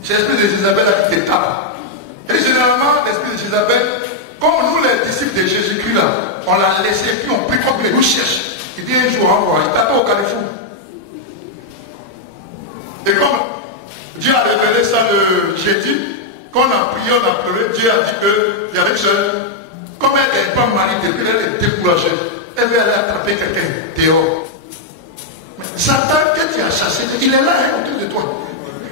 C'est l'esprit de Jézabel qui te tape. Et généralement, l'esprit de Jézabel, comme nous les disciples de Jésus-Christ là, on l'a laissé, puis on prie comme il nous cherche. Il dit un jour encore, il t'attend au Carrefour. Et comme Dieu a révélé ça le jeudi, quand on a prié, on a pleuré, Dieu a dit qu'il y avait une seule, comme elle n'est pas mariée, elle est découragée, elle veut aller attraper quelqu'un dehors. Satan que tu as chassé, il est là autour de toi.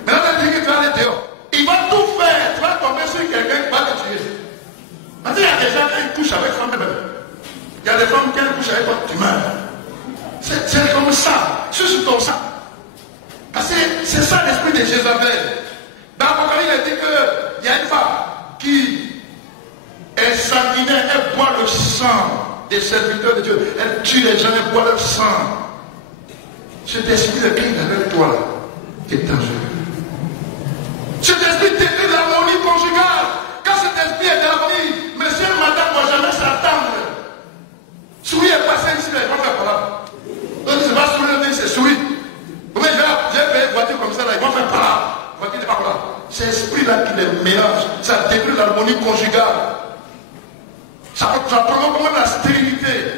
Maintenant, tu dis que tu vas aller dehors. Il va tout faire. Tu vas tomber sur quelqu'un qui va te tuer. Maintenant, il y a des gens qui couchent avec femmes. Il y a des femmes qui couchent avec toi, tu meurs. C'est comme ça. C'est sur ton sang. Parce que c'est ça l'esprit de Jézabel. Dans l'Apocalypse, il dit qu'il y a une femme qui est sanguinaire, elle boit le sang des serviteurs de Dieu. Elle tue les gens, elle boit leur sang. Cet esprit de qui est avec toi là, qui est dangereux. Cet esprit détruit l'harmonie conjugale. Quand cet esprit est d'harmonie, monsieur et madame ne vont jamais s'attendre. Souris est passé ici, là, ils vont faire par là. Donc c'est pas souris, c'est souris. Vous voyez, j'ai payé une voiture comme ça, là, ils vont faire par là. La voiture n'est pas par là. C'est l'esprit-là qui les mélange. Ça détruit l'harmonie conjugale. Ça provoque comme la stérilité.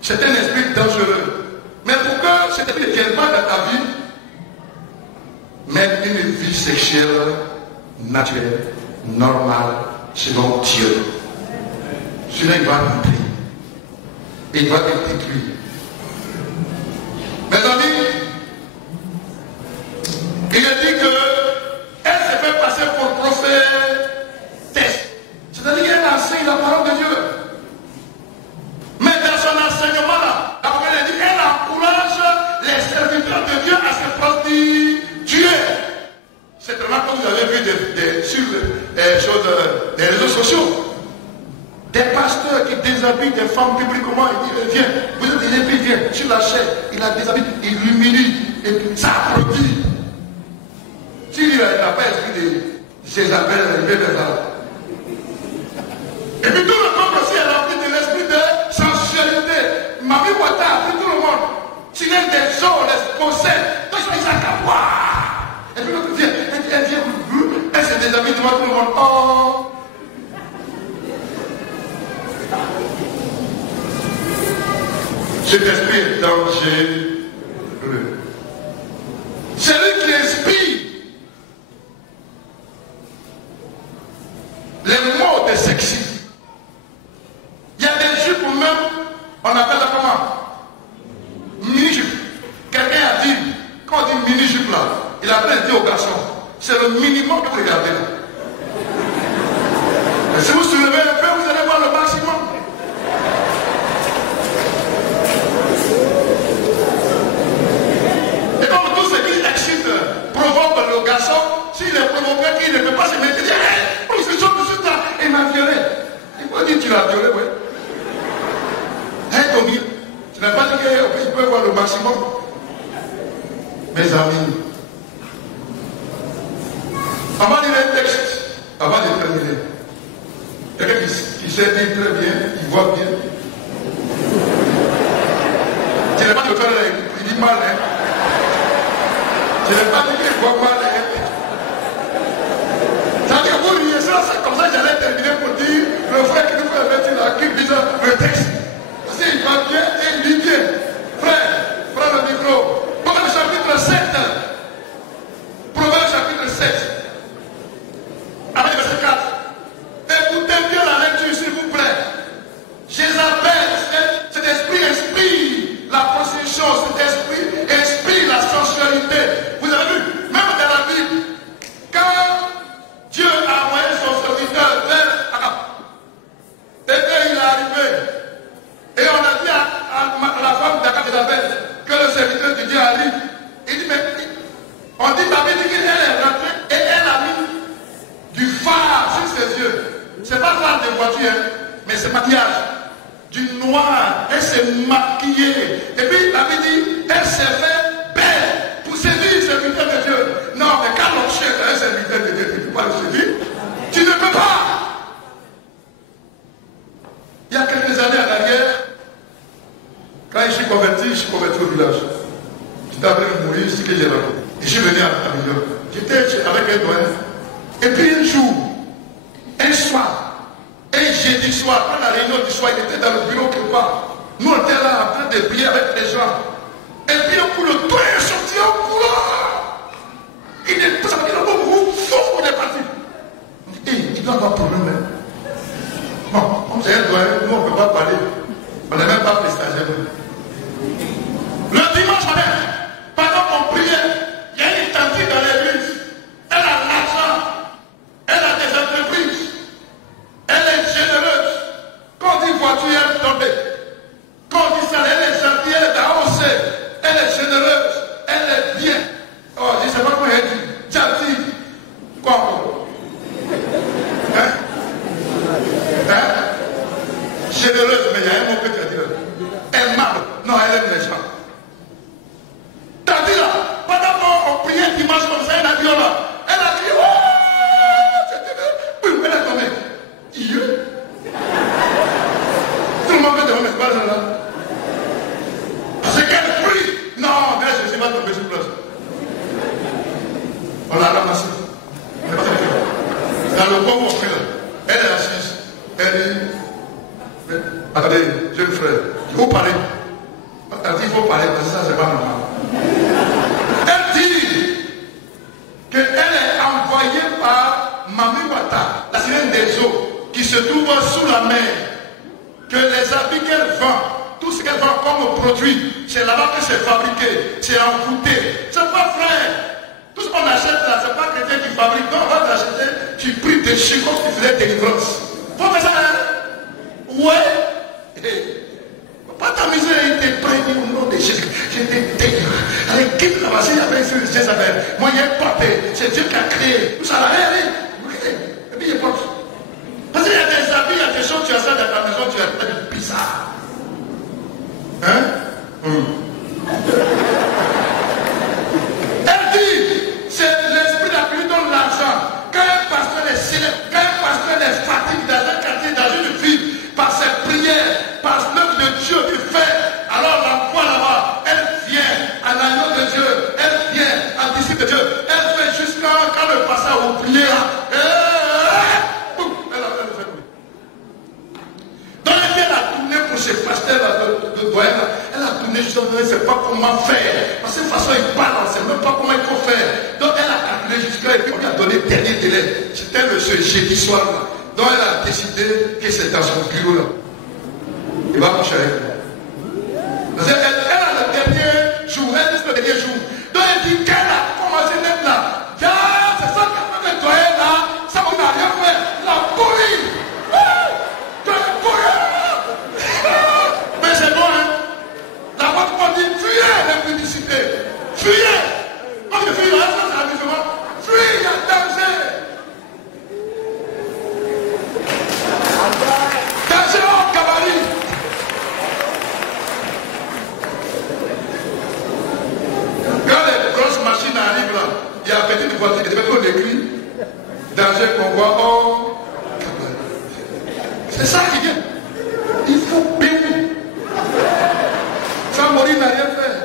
C'est un esprit dangereux. Mais pour que cet esprit ne vienne pas dans ta vie, mène une vie sexuelle naturelle, normale, selon Dieu. Celui-là, il va rentrer. Et il va être détruit. Mes amis, il a dit qu'elle s'est fait passer pour prophétesse. C'est-à-dire qu'elle enseigne la parole de Dieu. Mais dans son enseignement là, elle dit qu'elle encourage les serviteurs de Dieu à se prostituer. C'est vraiment comme vous avez vu sur les réseaux sociaux. Des pasteurs qui déshabillent des femmes publiquement, il dit, viens, vous êtes des épis, viens, sur la chaise, il la déshabille, il l'humilie, et puis ça applaudit. S'il n'a pas esprit de Jézabel, il va vers là. Et puis tout le monde aussi est rempli de l'esprit de sensualité. Mami Wata a pris tout le monde. S'il y a des eaux, les possède, donc ils s'accapent. Et puis l'autre vient, elle se déshabille devant tout le monde. Oh! Cet esprit est dangereux. C'est lui qui inspire les mots de sexy. Il y a des jupes même, on appelle ça comment? Mini-jupe. Quelqu'un a dit, quand on dit mini-jupe là. Il a bien dit au garçon, c'est le minimum que vous regardez là. Mais si vous soulevez un peu, vous allez voir le maximum. Et comme tout ce qui excite provoque le garçon, s'il est provoqué, qu'il ne peut pas se mettre, il dit, hé, il se sort tout de suite là, et il m'a violé. Il peut dire, tu l'as violé, oui. Hé, Tommy, tu n'as pas dit qu'il peut voir le maximum. Mes amis, avant de lire un texte, avant de terminer, quelqu'un qui sait dire très bien, il voit bien. Tu n'as pas de faire, il dit mal, hein. Tu n'as pas dit qu'il voit mal, hein. Ça veut dire que vous liez ça, c'est comme ça que j'allais terminer pour dire, le frère qui nous fait mettre là, qui dit le texte. Parce qu'il va bien et il lit bien. Frère, prends le micro. Proverbe chapitre 7. Proverbe chapitre 7. Avec le verset 4. Écoutez bien la lecture, s'il vous plaît. Jézabel, cet esprit inspire la prostitution, cet esprit inspire la sensualité. Vous avez vu, même dans la Bible, quand Dieu a envoyé son serviteur vers Akab, et quand il est arrivé, et on a dit à la femme d'Akab que le serviteur de Dieu arrive, il dit, mais on dit, la Bible dit qu'elle est rentrée et elle a mis du phare sur ses yeux. C'est pas phare de voiture, hein, mais c'est maquillage. Du noir, elle s'est maquillée. Et puis la Bible dit, elle s'est fait belle pour séduire le serviteur de Dieu. Non, mais quand on cherche un serviteur de Dieu, tu ne peux pas le séduire. Tu ne peux pas. Il y a quelques années en arrière, quand je suis converti au village. J'étais après mourir, c'est ce que j'ai raconté. Et je suis venu à Million. J'étais avec un doyen. Et puis un jour, un soir, un jeudi soir, quand la réunion du soir, il était dans le bureau quelque part. Nous, on était là en train de prier avec les gens. Et puis un coup, le doyen est sorti en courant. Il est sorti dans le groupe, il est parti. On dit, hé, il doit avoir un problème. Hein? Bon, comme c'est un doyen, nous, on ne peut pas parler. On n'est même pas fait stagiaire. Le dimanche matin, pendant qu'on priait, il y a une tante dans l'église. Elle a l'argent, elle a des entreprises, elle est généreuse. Quand on dit voiture, elle est tombée. Quand on dit ça, elle est gentille, elle est d'AOC, elle est généreuse, elle est bien. Oh, je ne sais pas comment elle dit. Gentille. Quoi encore? Hein? Hein? Généreuse, mais il y a un mot que tu as dit là. Aimable. Non, elle aime les gens. T'as dit là, pendant qu'on priait dimanche comme ça, elle a dit là. Elle a dit, oh, oui, elle est tombée. Dieu. Tout le monde peut te remettre là. Parce qu'elle prie. Non, mais je ne suis pas tombé sur place. On l'a ramassé. Elle n'est pas tombée. Dans le bon mot, elle est assise. Elle dit, attendez, jeune frère, il faut parler. Elle dit, il faut parler parce que ça, c'est pas normal. Elle dit qu'elle est envoyée par Mami Wata, la sirène des eaux, qui se trouve sous la mer, que les habits qu'elle vend, tout ce qu'elle vend comme produit, c'est là-bas que c'est fabriqué, c'est envoûté. C'est pas frère. Tout ce qu'on achète là, c'est pas chrétien qui fabrique. Non, on va t'acheter, tu pries des chicots qui faisaient délivrance. Faut faire ça, hein? Ouais. Pas t'amuser, il te prie au nom de Jésus. Je te dégueule. Allez, quitte la voici avec ce Jézabel. Moi, il est porté. C'est Dieu qui a créé. Tout ça, là, allez. Et puis, il est porté. Parce qu'il y a des habits, il y a des choses, tu as ça dans ta maison, tu as peut-être bizarre. Hein? Elle dit, c'est l'esprit la pluie donne l'argent. Quand un pasteur est célèbre, quand un pasteur est fatigué dans un quartier, dans une ville, par ses prières, par l'œuvre de Dieu qu'il fait, alors l'envoie là-bas, elle vient à l'agneau de Dieu, elle vient à disciple de Dieu, elle fait jusqu'à quand le pasteur a oublié là, elle a fait le. Donc elle a tourné pour ces pasteurs de doyen, elle a tourné jusqu'à elle ne sait pas comment faire, parce que de toute façon il parle, on ne sait même pas comment il faut faire. Donc elle a calculé jusqu'à et puis on lui a donné le dernier délai, c'était ce jeudi soir là. Donc elle a décidé que c'est dans son bureau là. Il va coucher avec moi. Parce qu'elle a le dernier jour, elle dit le dernier jour. Donc elle dit qu'elle a commencé d'être là. C'est ça qui a fait que toi es là. Ça, on n'a rien fait. La pourrie. Tu es pourrie. Mais c'est bon, hein. La voix dit fuyez l'impudicité. Fuyez. Quand je fuis, ça c'est amusement. Fuyez, il y a danger. Danger au cabaret. Quand les grosses machines arrivent là, il y a une petite voiture qui est écrit danger qu'on voit au cabaret. C'est ça qui vient. Il faut bénir. Sans mourir n'a rien fait.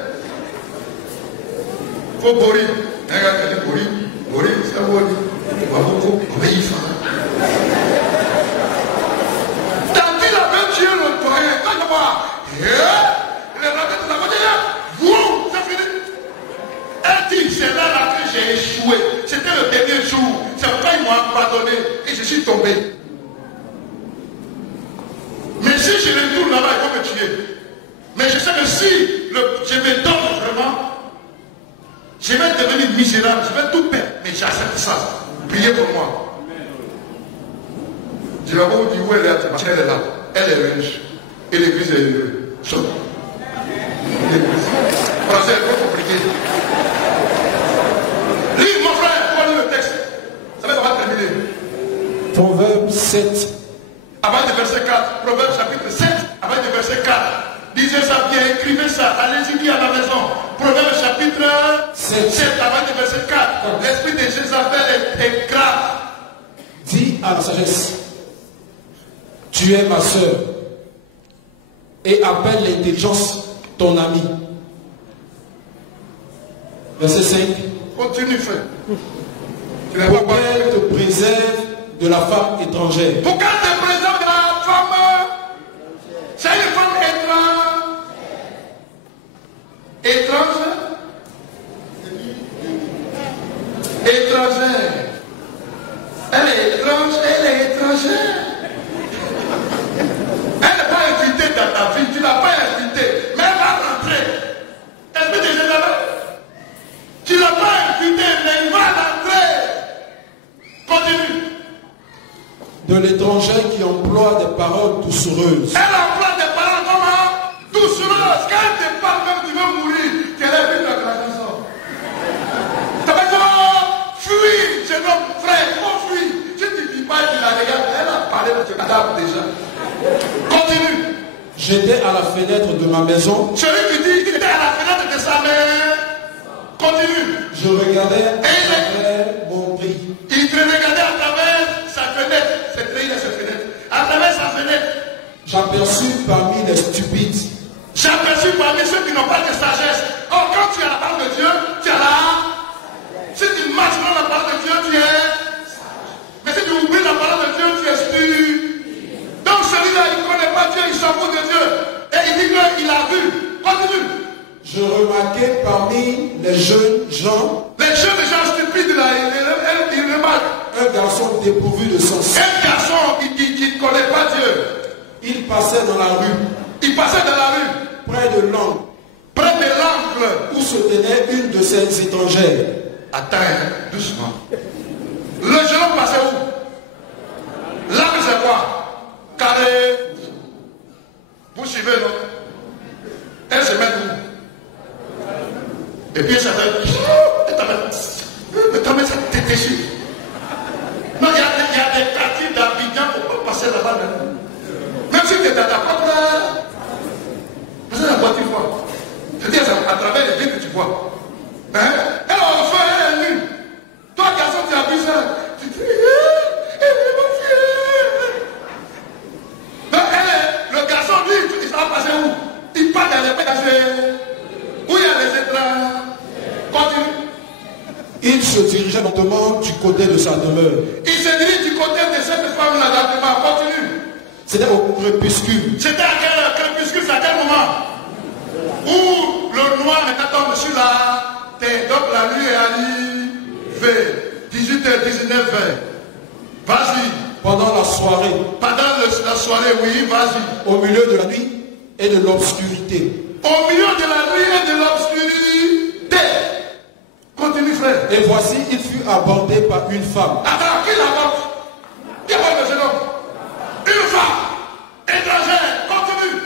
Il faut mourir. Regarde, il faut mourir. Mourir, c'est mourir. Il va beaucoup obéir. Tandis la même Dieu le doyen. Quand il va, les raquettes de la voiture, c'est fini. Elle dit, c'est là que j'ai échoué. C'était le dernier jour. C'est pourquoi ils m'ont pardonné et je suis tombé. Mais si je retourne là-bas, il faut me tuer. Mais je sais que si je me donne vraiment, je vais devenir misérable, je vais tout perdre. Mais j'accepte ça. Priez pour moi. Je vais vous dire où elle est, parce qu'elle est là. Elle est riche. Et l'église est chaude. L'église. Parce qu'elle est trop compliquée. Lis mon frère, pour lire le texte. Ça va terminer. Proverbe 7. Avant le verset 4. Proverbe chapitre 7. Avant le verset 4. Lisez ça bien, écrivez ça. Allez-y qui à la maison. Proverbe chapitre 7. Avant le verset 4. L'esprit de Jézabel est grave. Dis à la sagesse, tu es ma soeur, et appelle l'intelligence ton ami. Verset 5. Continue, frère. Pour qu'elle te préserve de la femme étrangère. Pour qu'elle te préserve de la femme. C'est une femme étrangère. Étrangère. Elle est étrange, elle est étrangère. Elle n'est pas invitée dans ta vie, tu ne l'as pas invitée, mais elle va rentrer. Esprit de Jézabel, tu ne l'as pas invitée, mais elle va rentrer. Continue. De l'étranger qui emploie des paroles doucereuses. Elle emploie des paroles comment? Doucereuses. Quand elle te parle, même tu veux mourir, tu es là, vite avec la chanson. Tu vas dire, fuis, jeune homme, frère, il faut fuir. Si tu ne dis pas, tu la regardes, elle a parlé de tes cadavres déjà. Continue. J'étais à la fenêtre de ma maison. Celui qui dit qu'il était à la fenêtre de sa mère. Continue. Je regardais à travers mon prix. Il te regardait à travers sa fenêtre. C'est très bien cette fenêtre. À travers sa fenêtre. J'aperçus parmi les stupides. J'aperçus parmi ceux qui n'ont pas de sagesse. Or, quand tu as la parole de Dieu, tu as la. Si tu marches dans la parole de Dieu, tu es. Mais si tu oublies la parole de Dieu, tu es stupide. Donc celui-là, il ne connaît pas Dieu, il s'en fout de Dieu. Et il dit qu'il a vu. Continue. Je remarquais parmi les jeunes gens. Les jeunes gens stupides, là, ils remarquent. Un garçon dépourvu de sens. Un garçon qui ne connaît pas Dieu. Il passait dans la rue. Il passait dans la rue. Près de l'angle. Près de l'angle. Où se tenait une de ces étrangères. Attends, doucement. Le jeune homme passait où? L'angle c'est quoi? Carré. Vous suivez, non? Elle se met où? Et puis elle s'appelle. Mais t'as ça t'es déçu. Non, il y a des quartiers d'Abidjan pour pas passer là-bas même. Même si tu es dans ta propre. Parce que la voiture voit. C'est-à-dire à travers les vitres que tu vois. Hein? Elle a enfin, elle est nue. Toi, garçon, tu as vu ça. Tu dis, elle est mon fille. Donc, le garçon, lui, il va passer où? Il part dans les pédages. Où il y a les étrangers. Continue. Il se dirigeait lentement du côté de sa demeure. Il se dirige du côté de cette femme-là dans le demeure. Continue. C'était au crépuscule. C'était à quel crépuscule, c'est à quel moment? Où le noir maintenant tombe sur la terre. Donc la nuit est arrivée. 18h, 19h. Vas-y. Pendant la soirée. Pendant la soirée, oui, vas-y. Au milieu de la nuit et de l'obscurité. Au milieu de la nuit et de l'obscurité. Et voici, il fut abordé par une femme. Attends, qui l'aborde? Qui aborde le jeune homme? Une femme étrangère, continue.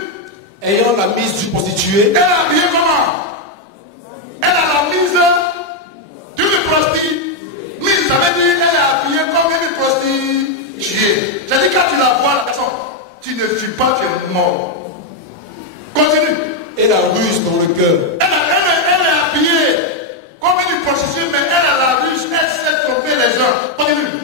Ayant la mise du prostitué. Elle a habillé comment? Elle a la mise d'une prostituée. Mise, ça veut dire elle est habillée comme une prostituée. C'est-à-dire quand tu la vois, la personne, tu ne fuis pas, tu es mort. Continue. Et la ruse dans le cœur. Elle est habillée comme une prostituée, mais elle a la ruse, elle sait tromper les gens. Continue.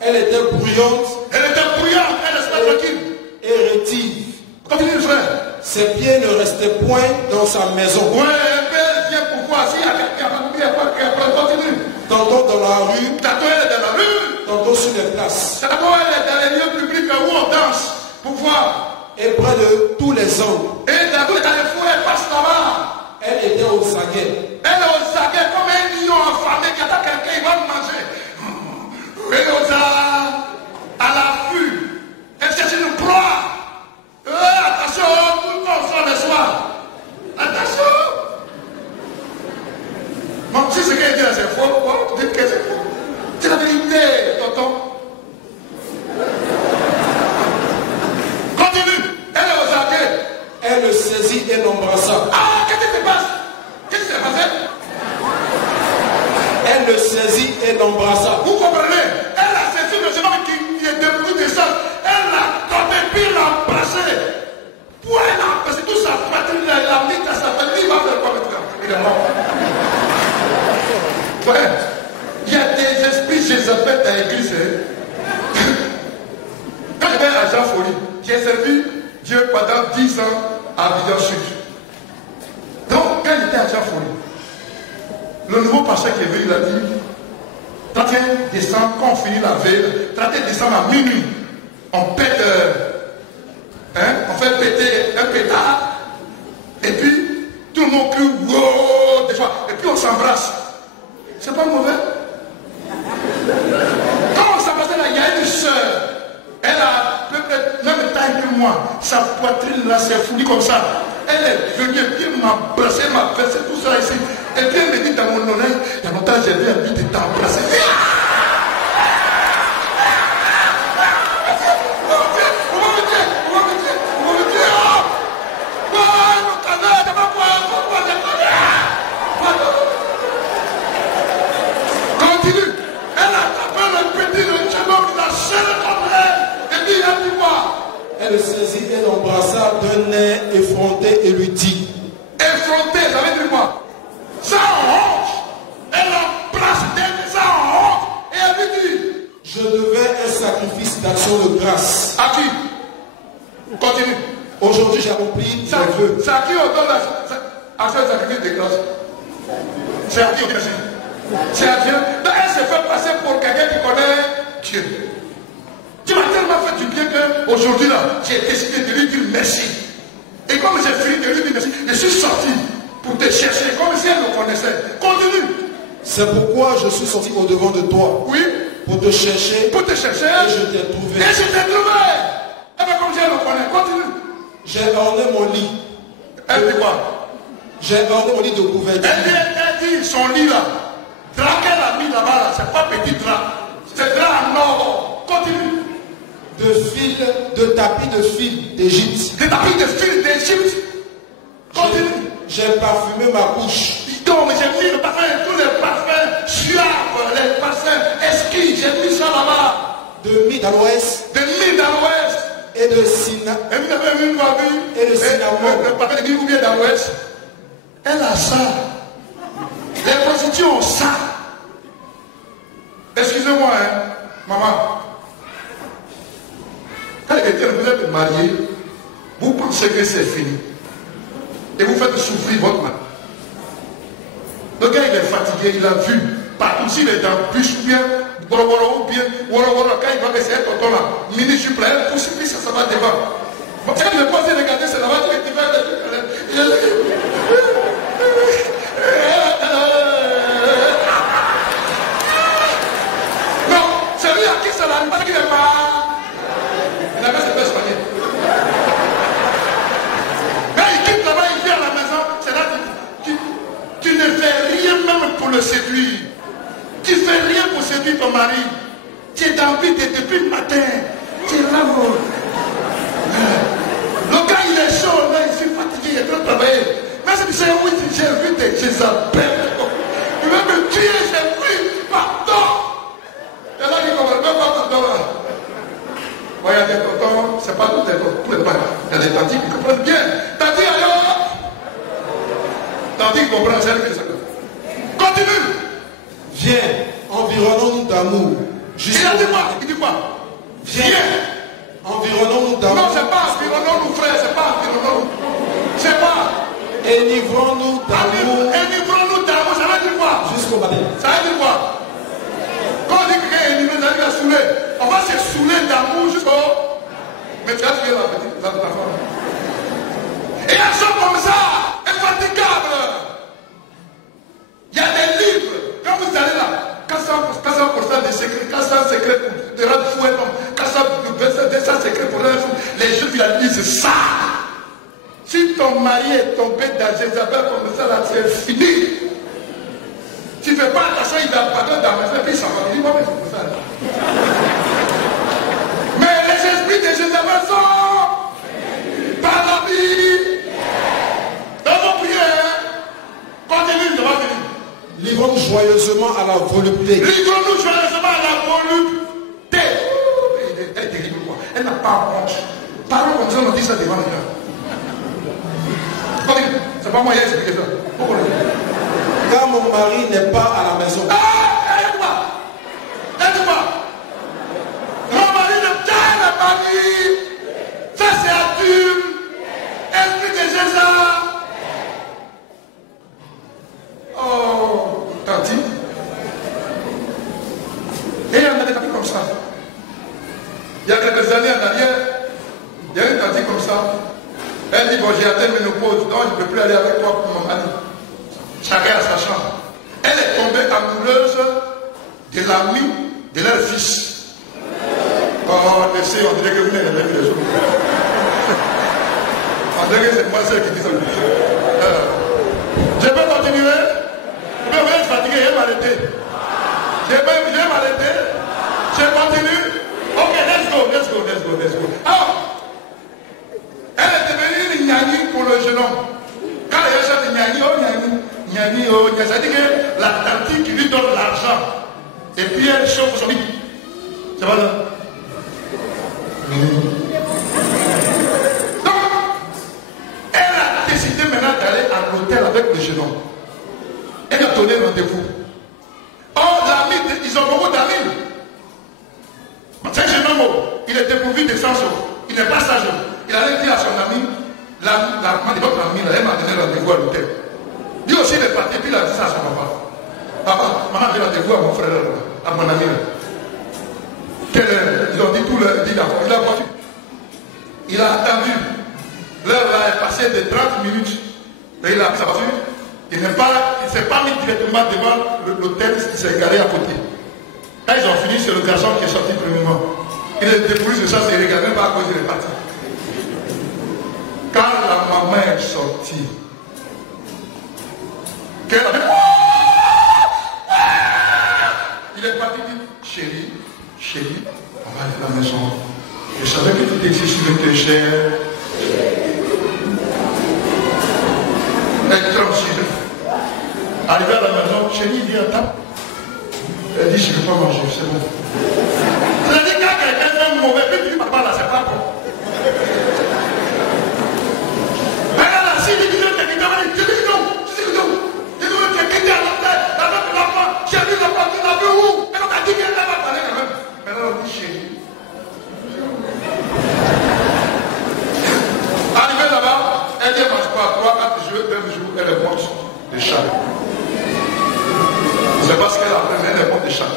Elle était bruyante. Elle était bruyante, elle est tranquille. Et rétive. Continue, frère. Ses pieds ne restaient point dans sa maison. Ouais, elle vient pour voir si elle continue. Tantôt dans la rue. Tantôt elle est dans la rue. Tantôt sur les places. Tantôt elle est dans les lieux publics où on danse pour voir. Et près de tous les angles. Et dans les fous, elle passe là-bas. Elle était au saguet. Elle est au saguet comme un lion affamé qui attend quelqu'un, il va le manger. Elle est à l'affût. Elle cherche une proie. Attention, tout le monde sort le soir. Attention. Mon si ce qu'elle dit là, c'est faux. Dites que c'est faux. C'est la vérité, tonton. Continue. Elle est au saguet. Elle le saisit et l'embrassa. Ah, qu'est-ce qui se passe? Qu'est-ce qui s'est passé? Elle le saisit et l'embrassa. Vous comprenez? Elle a saisi le jeune homme qui est debout de ça. Elle l'a tombé, puis l'a embrassé. Pour elle a embrassé toute sa poitrine, elle a mis à sa tête. Il va faire quoi maintenant? Il est mort. Ouais. Il y a des esprits, je les appelle dans l'église. Quand j'étais à Jean Folie, j'ai servi Dieu pendant 10 ans à Abidjan Sud. Donc, quand j'étais à Jean Folie, le nouveau pasteur qui est venu, il a dit 31 décembre, quand on finit la veille, 31 décembre à minuit, on pète, on fait péter un pétard, et puis tout le monde crie wow, des fois, et puis on s'embrasse. C'est pas mauvais. Quand on s'embrasse là, il y a une soeur, elle a à peu près même taille que moi, sa poitrine là s'est fournie comme ça. Elle est venue, et puis m'a embrassé, m'a versé tout ça ici. Et puis elle me dit dans mon oreille, il y a longtemps j'ai vu envie de t'embrasser. Continue. Elle a tapé le petit de Tchénon, il a serré comme elle. Et puis il a dit quoi? Elle le saisit et l'embrassa d'un air effronté et lui dit. Effronté, ça veut dire quoi? Ça honte. Elle embrasse d'elle, ça honte. Et elle lui dit. Je devais un sacrifice d'action de grâce. À qui? Continue. Aujourd'hui j'ai accompli mes vœux. C'est à qui on donne à faire le sacrifice de grâce? C'est à qui on fait? C'est à Dieu. Donc elle se fait passer pour quelqu'un qui connaît Dieu. Tu m'as tellement fait du bien qu'aujourd'hui là, j'ai décidé de lui dire merci. Et comme j'ai fini de lui dire merci, je suis sorti pour te chercher comme si elle me connaissait. Continue. C'est pourquoi je suis sorti au devant de toi. Oui. Pour te chercher. Pour te chercher. Et je t'ai trouvé. Et je t'ai trouvé. Eh bien comme si elle me connaît. Continue. J'ai orné mon lit. Elle dit quoi? J'ai orné mon lit de couverture. Elle dit son lit là. Drap qu'elle a mis là-bas, là, c'est pas petit drap. C'est drap en or. Continue. De fil, de tapis de fil d'Égypte. De tapis de fil d'Égypte. Continue. J'ai parfumé ma couche. Donc j'ai mis le parfum, tous les parfums suaves, les parfums esquis, j'ai mis ça là-bas. De mie d'aloès. De mie d'aloès. Et de cinnamon. Et vous avez vu une fois vu. Et de cinnamon. Le parfum de mie ou bien d'aloès. Elle a ça. Les prostituées ont ça. Excusez-moi, hein, maman. Quand vous êtes marié, vous pensez que c'est fini. Et vous faites souffrir votre mari. Le gars, il est fatigué, il a vu. Partout, s'il est dans le bus ou bien, ou bien, quand il va essayer un tonton là, mini-jupe là, elle pousse, puis ça va devant. Quand je vais passer regarder, c'est là-bas que tu vas. Non, c'est lui à qui ça l'arrive, parce qu'il n'est pas. Il avait ses fesses soignées. Quand il quitte là-bas, il vient à la maison, c'est là que tu ne fais rien même pour le séduire. séduit ton mari. Tu es dans vide depuis le matin. Tu es là. Le gars, il est chaud, là, il est fatigué, il est trop travaillé. Mais c'est que oui, j'ai vu des Jézabel. Il veut me tuer, j'ai vu, pardon. Et là, il ne comprend même pas pardon. Il y a des tontons, c'est pas tous les pas. Il y a des tantis qui comprennent bien. Tantis, alors. Tantis qui comprennent, c'est elle qui s'appelle. Continue. Viens, environnons-nous d'amour. Il a dit quoi? Il dit quoi? Viens. Environnons-nous d'amour. Non, c'est pas environnons-nous, frère, c'est pas environnons-nous. C'est pas. Enivrons-nous d'amour. Enivrons-nous d'amour, ça veut dire quoi? Jusqu'au matin. Ça veut dire quoi? Quand on dit que quelqu'un est enivré, ça veut dire saouler. On va se saouler d'amour jusqu'au. Mais tu as tué la petite, la femme. Et un homme comme ça, infatigable. Il y a des livres. Quand vous allez là, 400% des secrets, 400 secrets pour te rendre fou, 400 secrets pour te rendre fou. Les gens qui la lisent ça. Si ton mari est tombé dans Jézabel comme ça, là, c'est fini. Tu ne fais pas attention, il va pas dans ma vie, puis ça va dire, moi, mais c'est pour ça. Mais les esprits de Jézabel sont par la vie. Dans vos prières, continue, je vais venir. Livrons-nous joyeusement à la volupté. Livrons-nous joyeusement à la volupté. Elle est terrible, quoi. Elle n'a pas honte. Parlons comme ça, on dit ça devant les gens. C'est pas moi qui ai expliqué ça. Pourquoi? Car mon mari n'est pas à la maison. Ah, aide-moi. Aide-moi. Mon mari n'est pas à la famille. Ça c'est adulte. Esprit de Jésus. Oh, tanti. Et il y en a des tantis comme ça. Il y a quelques années en arrière, il y a une tanti comme ça. Elle dit, bon, j'ai atteint ménopause, donc je ne peux plus aller avec toi pour mon mari. Chacun a sa chambre. Elle est tombée amoureuse de l'ami de leur fils. Oh, laissez, on dirait que vous n'avez pas vu les choses. On dirait que c'est moi seul qui dit ça. Je peux continuer? Je peux être fatigué, je vais m'arrêter. Je vais m'arrêter. Je continue. Ok, let's go. Alors, elle est devenue une gnani pour le jeune homme. Quand les gens disent gnani, ça dit que la tante qui lui donne l'argent, et puis elle chauffe son lit. C'est pas là. Donc, elle a décidé maintenant d'aller à l'hôtel avec le jeune homme. Elle a donné rendez-vous. Or, l'ami, ils ont beaucoup d'amis. C'est un jeune homme, il est dépourvu de sens. Il n'est pas sage. Il allait dire à son ami, notre ami, elle m'a donné rendez-vous à l'hôtel. Lui aussi, il est parti, puis il a dit ça à son papa. Papa, maman donné rendez-vous à mon frère, à mon ami. Ils ont dit tout le dit d'accord. Il a voiture. Il a attendu. L'heure là est passée de 30 minutes. Et il a pris sa voiture. Il ne s'est pas mis directement devant l'hôtel, il s'est garé à côté. Quand ils ont fini, c'est le garçon qui est sorti premièrement. Il est débrouillé de ça, il ne regardait pas à cause il est parti. Quand la maman est sortie, qu'elle a dit, il est parti, il dit, chérie, on va aller à la maison. Je savais que tu étais ici sur le péché. Elle tranquille. Arrivé à la maison, chérie, il dit à table. Elle dit, je ne peux pas manger, c'est bon. C'est-à-dire quand quelqu'un fait un mauvais, puis tu papa là, c'est pas bon. Alors là, si tu dis que tu dis non, j'ai vu la partie, tu l'as vu où? Elle t'a dit qu'elle va parler quand même. Maintenant, on dit chérie. Arrivé là-bas, elle dit, elle ne mange pas 3-4 jours, même jour, elle est morte de chat. C'est parce qu'elle a pris, elle est morte de chat.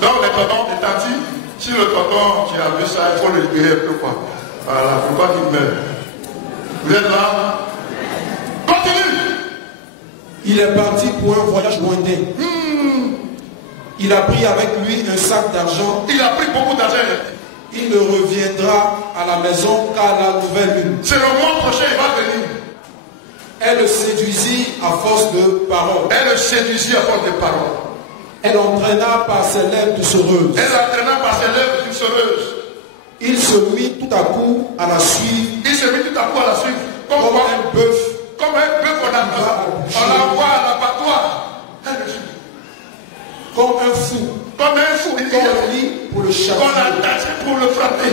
Donc, les tontons, les tantis, si le tonton qui a vu ça, il faut le libérer un peu quoi. Voilà, il ne faut pas qu'il meure. Vous êtes là? Continue! Il est parti pour un voyage lointain. Il a pris avec lui un sac d'argent. Il a pris beaucoup d'argent. Il ne reviendra à la maison qu'à la nouvelle lune. C'est le mois prochain, il va venir. Elle le séduisit à force de paroles. Elle le séduisit à force de paroles. Elle entraîna par ses lèvres doucereuses. Elle entraîna par ses lèvres doucereuses. Il se mit tout à coup à la suivre. Il se mit tout à coup à la suivre. Comme un bœuf. Comme un bœuf, on l'envoie à l'abattoir. Elle le suit. Comme un fou. Comme un fou. Qu'on lit pour le chasser. Qu'on l'attache pour le frapper.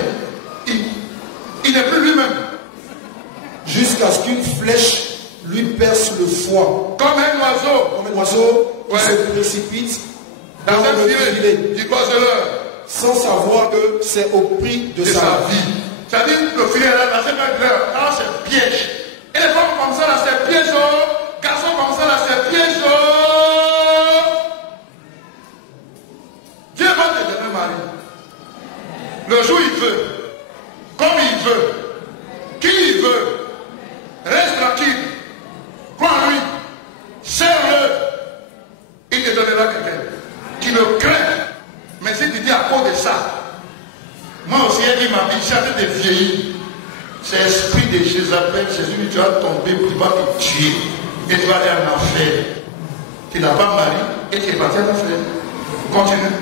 Il n'est plus lui-même. Jusqu'à ce qu'une flèche lui perce le foie. Comme un oiseau. Comme un oiseau qui se précipite dans un filet du gazelleur. Sans savoir que c'est au prix de sa vie. C'est-à-dire le filet là, c'est pas clair. Là, c'est piège. Et les femmes comme ça, là, c'est piège. Garçons comme ça, là, c'est piège. Dieu va te donner mari. Le jour il veut. Comme il veut. Qui il veut. Reste tranquille. Crois en lui. Serre-le. Il te donnera quelqu'un qui le craint. Mais si tu dis à cause de ça, moi aussi, il m'a dit, j'ai de vieillir. C'est l'esprit de Jézabel, Jésus, tu vas tomber, tu vas te tuer. Et tu vas aller en enfer. Tu n'as pas marié et tu es parti en enfer. Continue.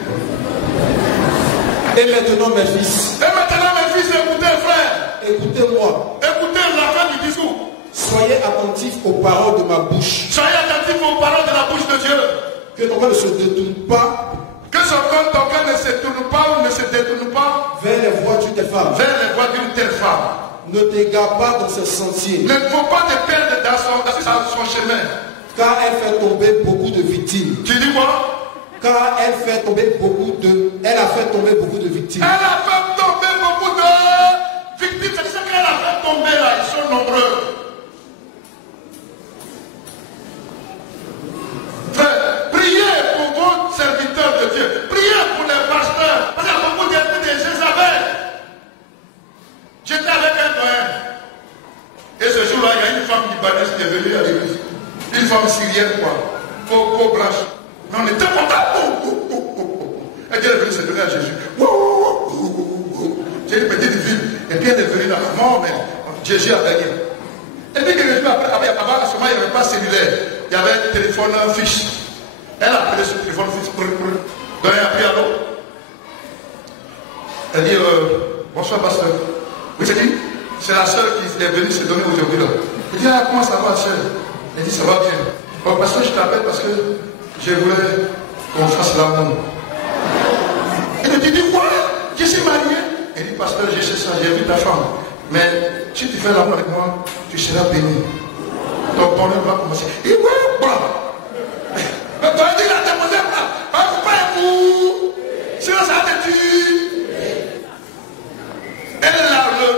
Et maintenant, mes fils. Et maintenant, mes fils, écoutez, frère. Écoutez-moi. Écoutez la fin du discours. Soyez attentifs aux paroles de ma bouche. Soyez attentifs aux paroles de la bouche de Dieu. Que ton cœur ne se détourne pas. Que ton cœur ne se tourne pas ou ne se détourne pas vers les voies d'une telle femme. Vers les voies d'une telle femme. Ne t'égare pas dans ses sentiers. Ne faut pas te perdre dans son chemin. Car elle fait tomber beaucoup de victimes. Tu dis quoi? Car elle fait tomber beaucoup de. Elle a fait tomber beaucoup de victimes. Elle a fait tomber beaucoup de victimes. C'est ce qu'elle a fait tomber là. Ils sont nombreux. Priez pour vos serviteurs de Dieu. Priez pour les pasteurs. Parce qu'il y a beaucoup d'esprit de Jézabel. J'étais avec un doyen. Et ce jour-là, il y a une femme libanaise qui est venue à l'église. Une femme syrienne, quoi. Peau blanche. Mais on était contents. Elle dit, elle est venue se donner à Jésus. J'ai une petite ville. Et puis elle est venue là. Non, mais Jésus a gagné. Et puis que Jésus, avant, à ce moment, il n'y avait pas cellulaire. Il y avait un téléphone fixe. Elle a appelé ce téléphone fixe. Donc elle a pris à l'eau. Elle dit, bonsoir pasteur. Oui, c'est qui? C'est la soeur qui est venue se donner aujourd'hui là. Elle dit, ah, comment ça va, soeur? Elle dit, ça va bien. Bon, pasteur, je t'appelle parce que je voulais qu'on fasse l'amour. Elle dit, quoi? Je suis marié. Elle dit, pasteur, je sais ça, j'ai vu ta femme. Mais si tu fais l'amour avec moi, tu seras béni. Ton bonheur va commencer. Et ouais, bon. Mais toi, il a déposé pas. Faut pas un coup. Sinon, ça te tue. Elle a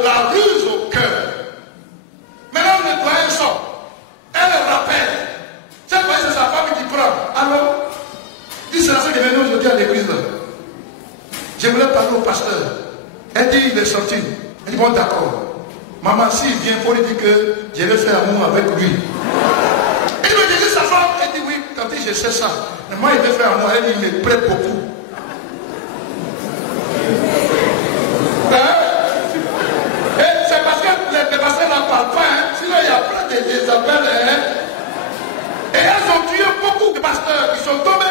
la ruse au cœur. Maintenant, le doyen sort. Elle rappelle. Cette fois, c'est sa femme qui prend. Alors, dit, c'est la soeur qui est venue aujourd'hui à l'église. Je voulais parler au pasteur. Elle dit, il est sorti. Elle dit, bon, d'accord. Maman, s'il vient, il faut lui dire que je vais faire amour avec lui. Il me dit, sa femme. Elle dit, oui, quand je sais ça. Mais moi, il veut faire amour. Elle dit, il me prête beaucoup. C'est parce que les pasteurs n'en parlent pas. Sinon, il y a plein de Jézabel. Et elles ont tué beaucoup de pasteurs qui sont tombés.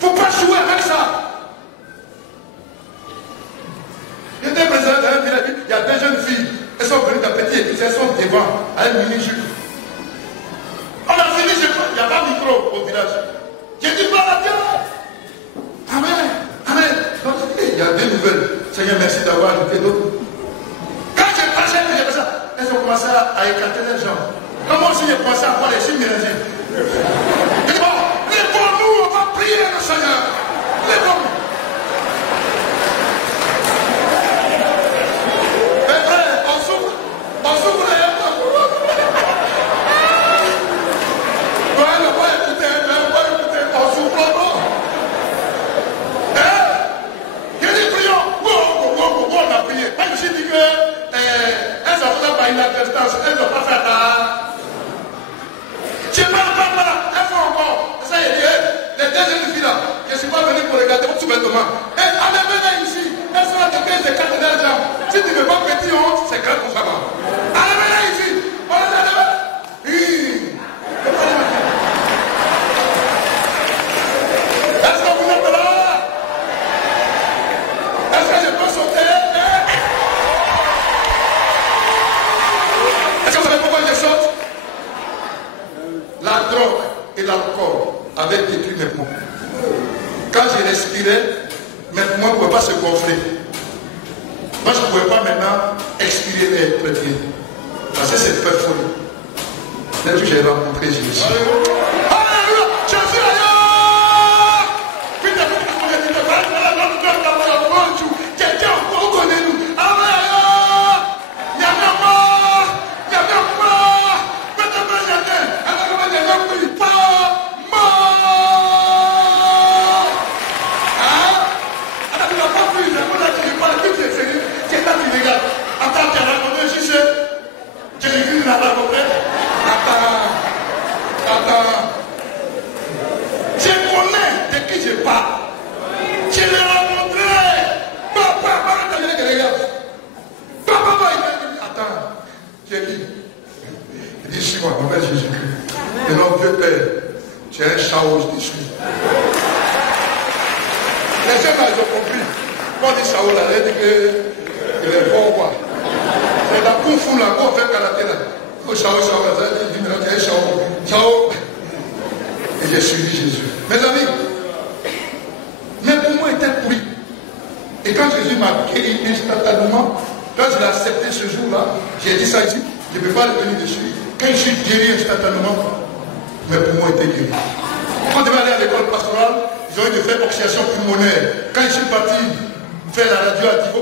Il ne faut pas jouer avec ça. J'étais présent dans un village, il y a deux jeunes filles. Elles sont venues d'un petit église, elles sont devant, à un mini-jupe. On a fini, il n'y a pas de micro au village. J'ai dit, voilà Dieu. Amen. Amen. Donc, il y a deux nouvelles. Seigneur, merci d'avoir ajouté d'autres. Quand j'ai passé, elles ont commencé à écarter les gens. Comment si j'ai pensé à voir les signes mélangés? J'ai dit, bon, lève-nous, on va prier le Seigneur. Lève-nous. Mais frère, on s'ouvre les yeux. Ouais, on va écouter, on s'ouvre non. Il y a des prions. On a prié. Moi, je me suis dit que elles ont pas une attestation, elles n'ont pas fait ça. Je parle pas, elles font encore. Ça y est, les deux jeunes filles là, je ne suis pas venu pour regarder votre sous-vêtement. Allez, venez ici. Elles sont là de 15 et 4 ans. Si tu ne veux pas petit honte, c'est grave pour ça. Allez, venez ici. On les a la drogue et l'alcool avaient détruit mes poumons. Quand je respirais, mes poumons ne pouvaient pas se gonfler. Moi, je ne pouvais pas maintenant expirer et être bien. Parce que c'est pas folie. Dès que j'ai rencontré Jésus. Alléluia! Jésus, ailleurs! Putain, quelqu'un vous connaît-nous. Attends, tu as raconté ici, Jésus n'a pas compris. Attends. Je connais de qui je parle. Je l'ai rencontré. Papa, attends. J'ai dit, il dit, suis-moi, mon père Jésus-Christ. Et non, Dieu Père, tu es un Saoul dessus. Les gens là, ils ont compris. Quand on dit Saoul, là, il dit qu'il est fort, quoi. C'est la Kung Fu, là, qu'on fait karaté, là. Il faut Saoul, il dit, mais tu es Saoul. Saoul. Et j'ai suivi Jésus. Mes amis, mes poumons étaient pourris. Et quand Jésus m'a guéri instantanément, quand je l'ai accepté ce jour-là, j'ai dit ça ici, je ne peux pas le venir dessus. Quand je suis guéri instantanément, mes poumons étaient guéris. Quand je devais aller à l'école pastorale, ils ont eu de faire oxydation pulmonaire. Quand je suis parti faire la radio à Divo,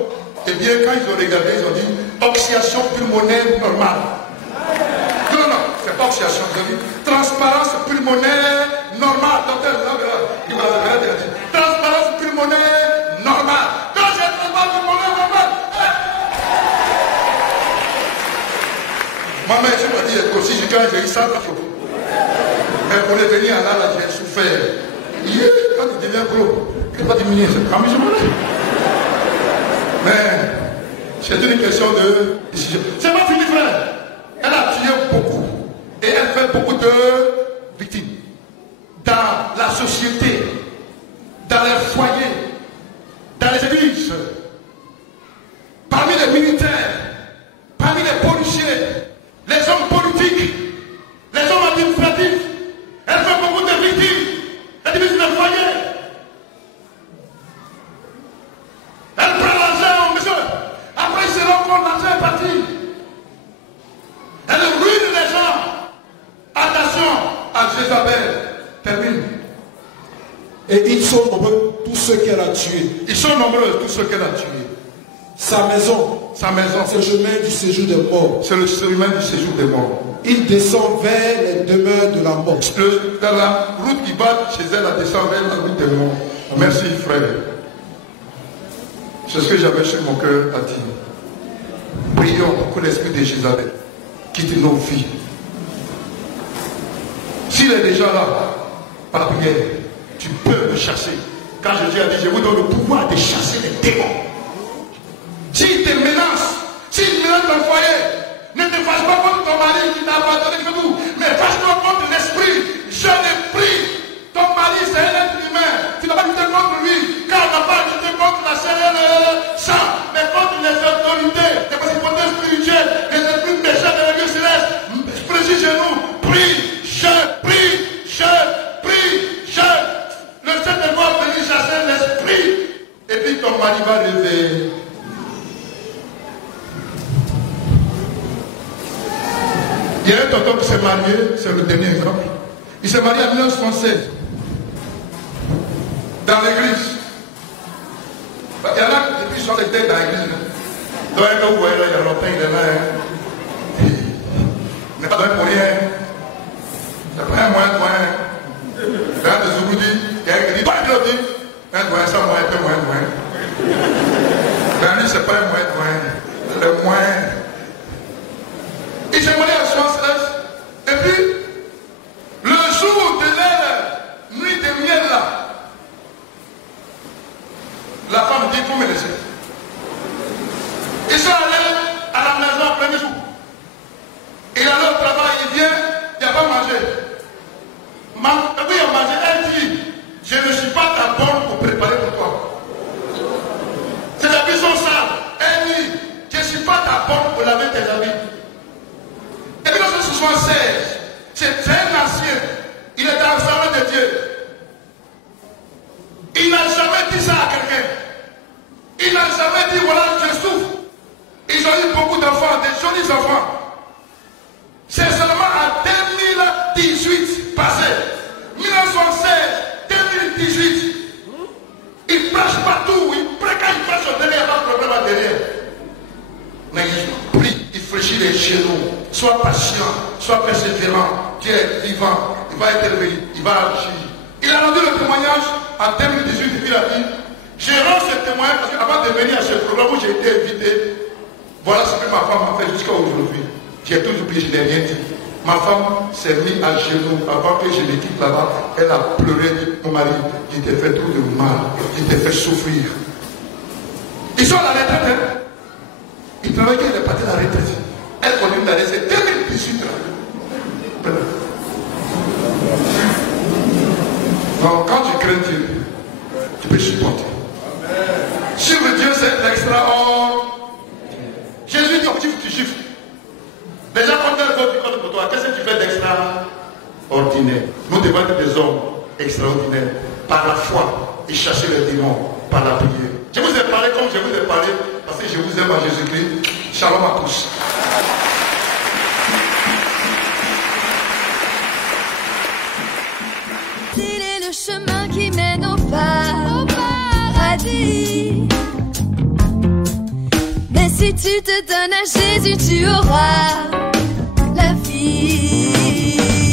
eh bien, quand ils ont regardé, ils ont dit oxydation pulmonaire normale. Non, c'est pas oxydation, ils ont dit transparence pulmonaire normale. Docteur, il va dire transparence pulmonaire normale. Quand j'ai transparence pulmonaire normale, maman, je me dis, aussi, quand j'ai eu ça, mais pour les venir là, j'ai souffert. Quand il devient gros, il ne va pas diminuer, c'est pas amusant. Mais c'est une question de décision. C'est pas fini, frère. Elle a tué beaucoup. Et elle fait beaucoup de victimes. Dans la société, dans les foyers, dans les églises, parmi les militaires, parmi les policiers, les hommes politiques, les hommes administratifs. Elle fait beaucoup de victimes. Elle divise les foyers. Elle prend l'argent, monsieur. Après, ils se rendent compte que l'argent est parti. Elle ruine les gens. Attention à Jézabel. Termine. Et ils sont nombreux, tous ceux qu'elle a tués. Ils sont nombreux, tous ceux qu'elle a tués. Sa maison, c'est le chemin du séjour des morts. C'est le chemin du séjour des morts. Il descend vers les demeures de la mort. Dans la route qui va chez elle, elle descend vers la route des morts. Merci, frère. C'est ce que j'avais sur mon cœur à dire. Prions pour que l'esprit de Jézabel quitte nos vies. S'il est déjà là, par la prière, tu peux le chasser. Quand Jésus a dit, je vous donne le pouvoir de chasser les démons. S'il te menace, s'il menace ton foyer, ne te fâche pas contre ton mari qui t'a abandonné que tout, mais fâche-toi contre l'esprit. Je l'ai pris. Ton mari, c'est un être humain. Tu ne vas pas lutter contre lui, car on n'a pas lutté contre la chair et le sang, mais contre les autorités, les principautés spirituelles, les esprits méchants de la Dieu céleste. Précise chez nous, prie, je prie, je prie, je. Le Saint-Esprit va venir chasser l'esprit, et puis ton mari va réveiller. Il y a un tonton qui s'est marié, c'est le dernier exemple. Il s'est marié en 1916. Dans l'église. Il y en a depuis 60 dans l'église. Donc, vous voyez, il y a longtemps, il est là. Il n'est pas donné pour rien. C'est pas un moyen. Dans des Zouroudi, il y a un qui dit, pas de dit, un moyen, ça, moyen, un moyen. Dans lui, c'est pas un moyen. C'est le moyen. Il s'est marié à 76. Et puis, le jour de leur nuit de miel là, la femme dit, il faut me laisser. Ils sont allés à la maison après le jour. Il allait au travail, il vient, il n'y a pas mangé. Oui, il a mangé, elle dit, je ne suis pas ta bonne pour préparer pour toi. C'est la maison sale. Elle dit, je ne suis pas ta bonne. passé, 1916, 2018, il prêche partout, il prêche quand il prêche au derrière, il n'y a pas de problème à derrière. Mais il prie, il fléchit les genoux, sois patient, sois persévérant, Dieu est vivant, il va intervenir, il va agir. Il a rendu le témoignage en 2018, il a dit, je rends ce témoignage parce qu'avant de venir à ce programme où j'ai été invité, voilà ce que ma femme a fait jusqu'à aujourd'hui. J'ai toujours oublié, je n'ai rien dit. Ma femme s'est mise à genoux avant que je ne quitte là-bas. Elle a pleuré, dit, mon mari, il t'a fait trop de mal, il t'a fait souffrir. Ils sont à la retraite, hein? Ils travaillent quand il est parti à la retraite. Elle continue d'aller, c'est 2018 là. Donc quand tu crains Dieu, tu peux supporter. Suivre Dieu, c'est l'extraordinaire. Jésus dit, tu chiffres. Déjà, quand elle vote du code pour toi, qu'est-ce que tu fais d'extraordinaire? Nous devons être des hommes extraordinaires par la foi et chasser les démons par la prière. Je vous ai parlé comme je vous ai parlé parce que je vous aime à Jésus-Christ. Shalom à tous. Il est le chemin qui mène au paradis. Mais si tu te donnes à Jésus, tu auras la vie.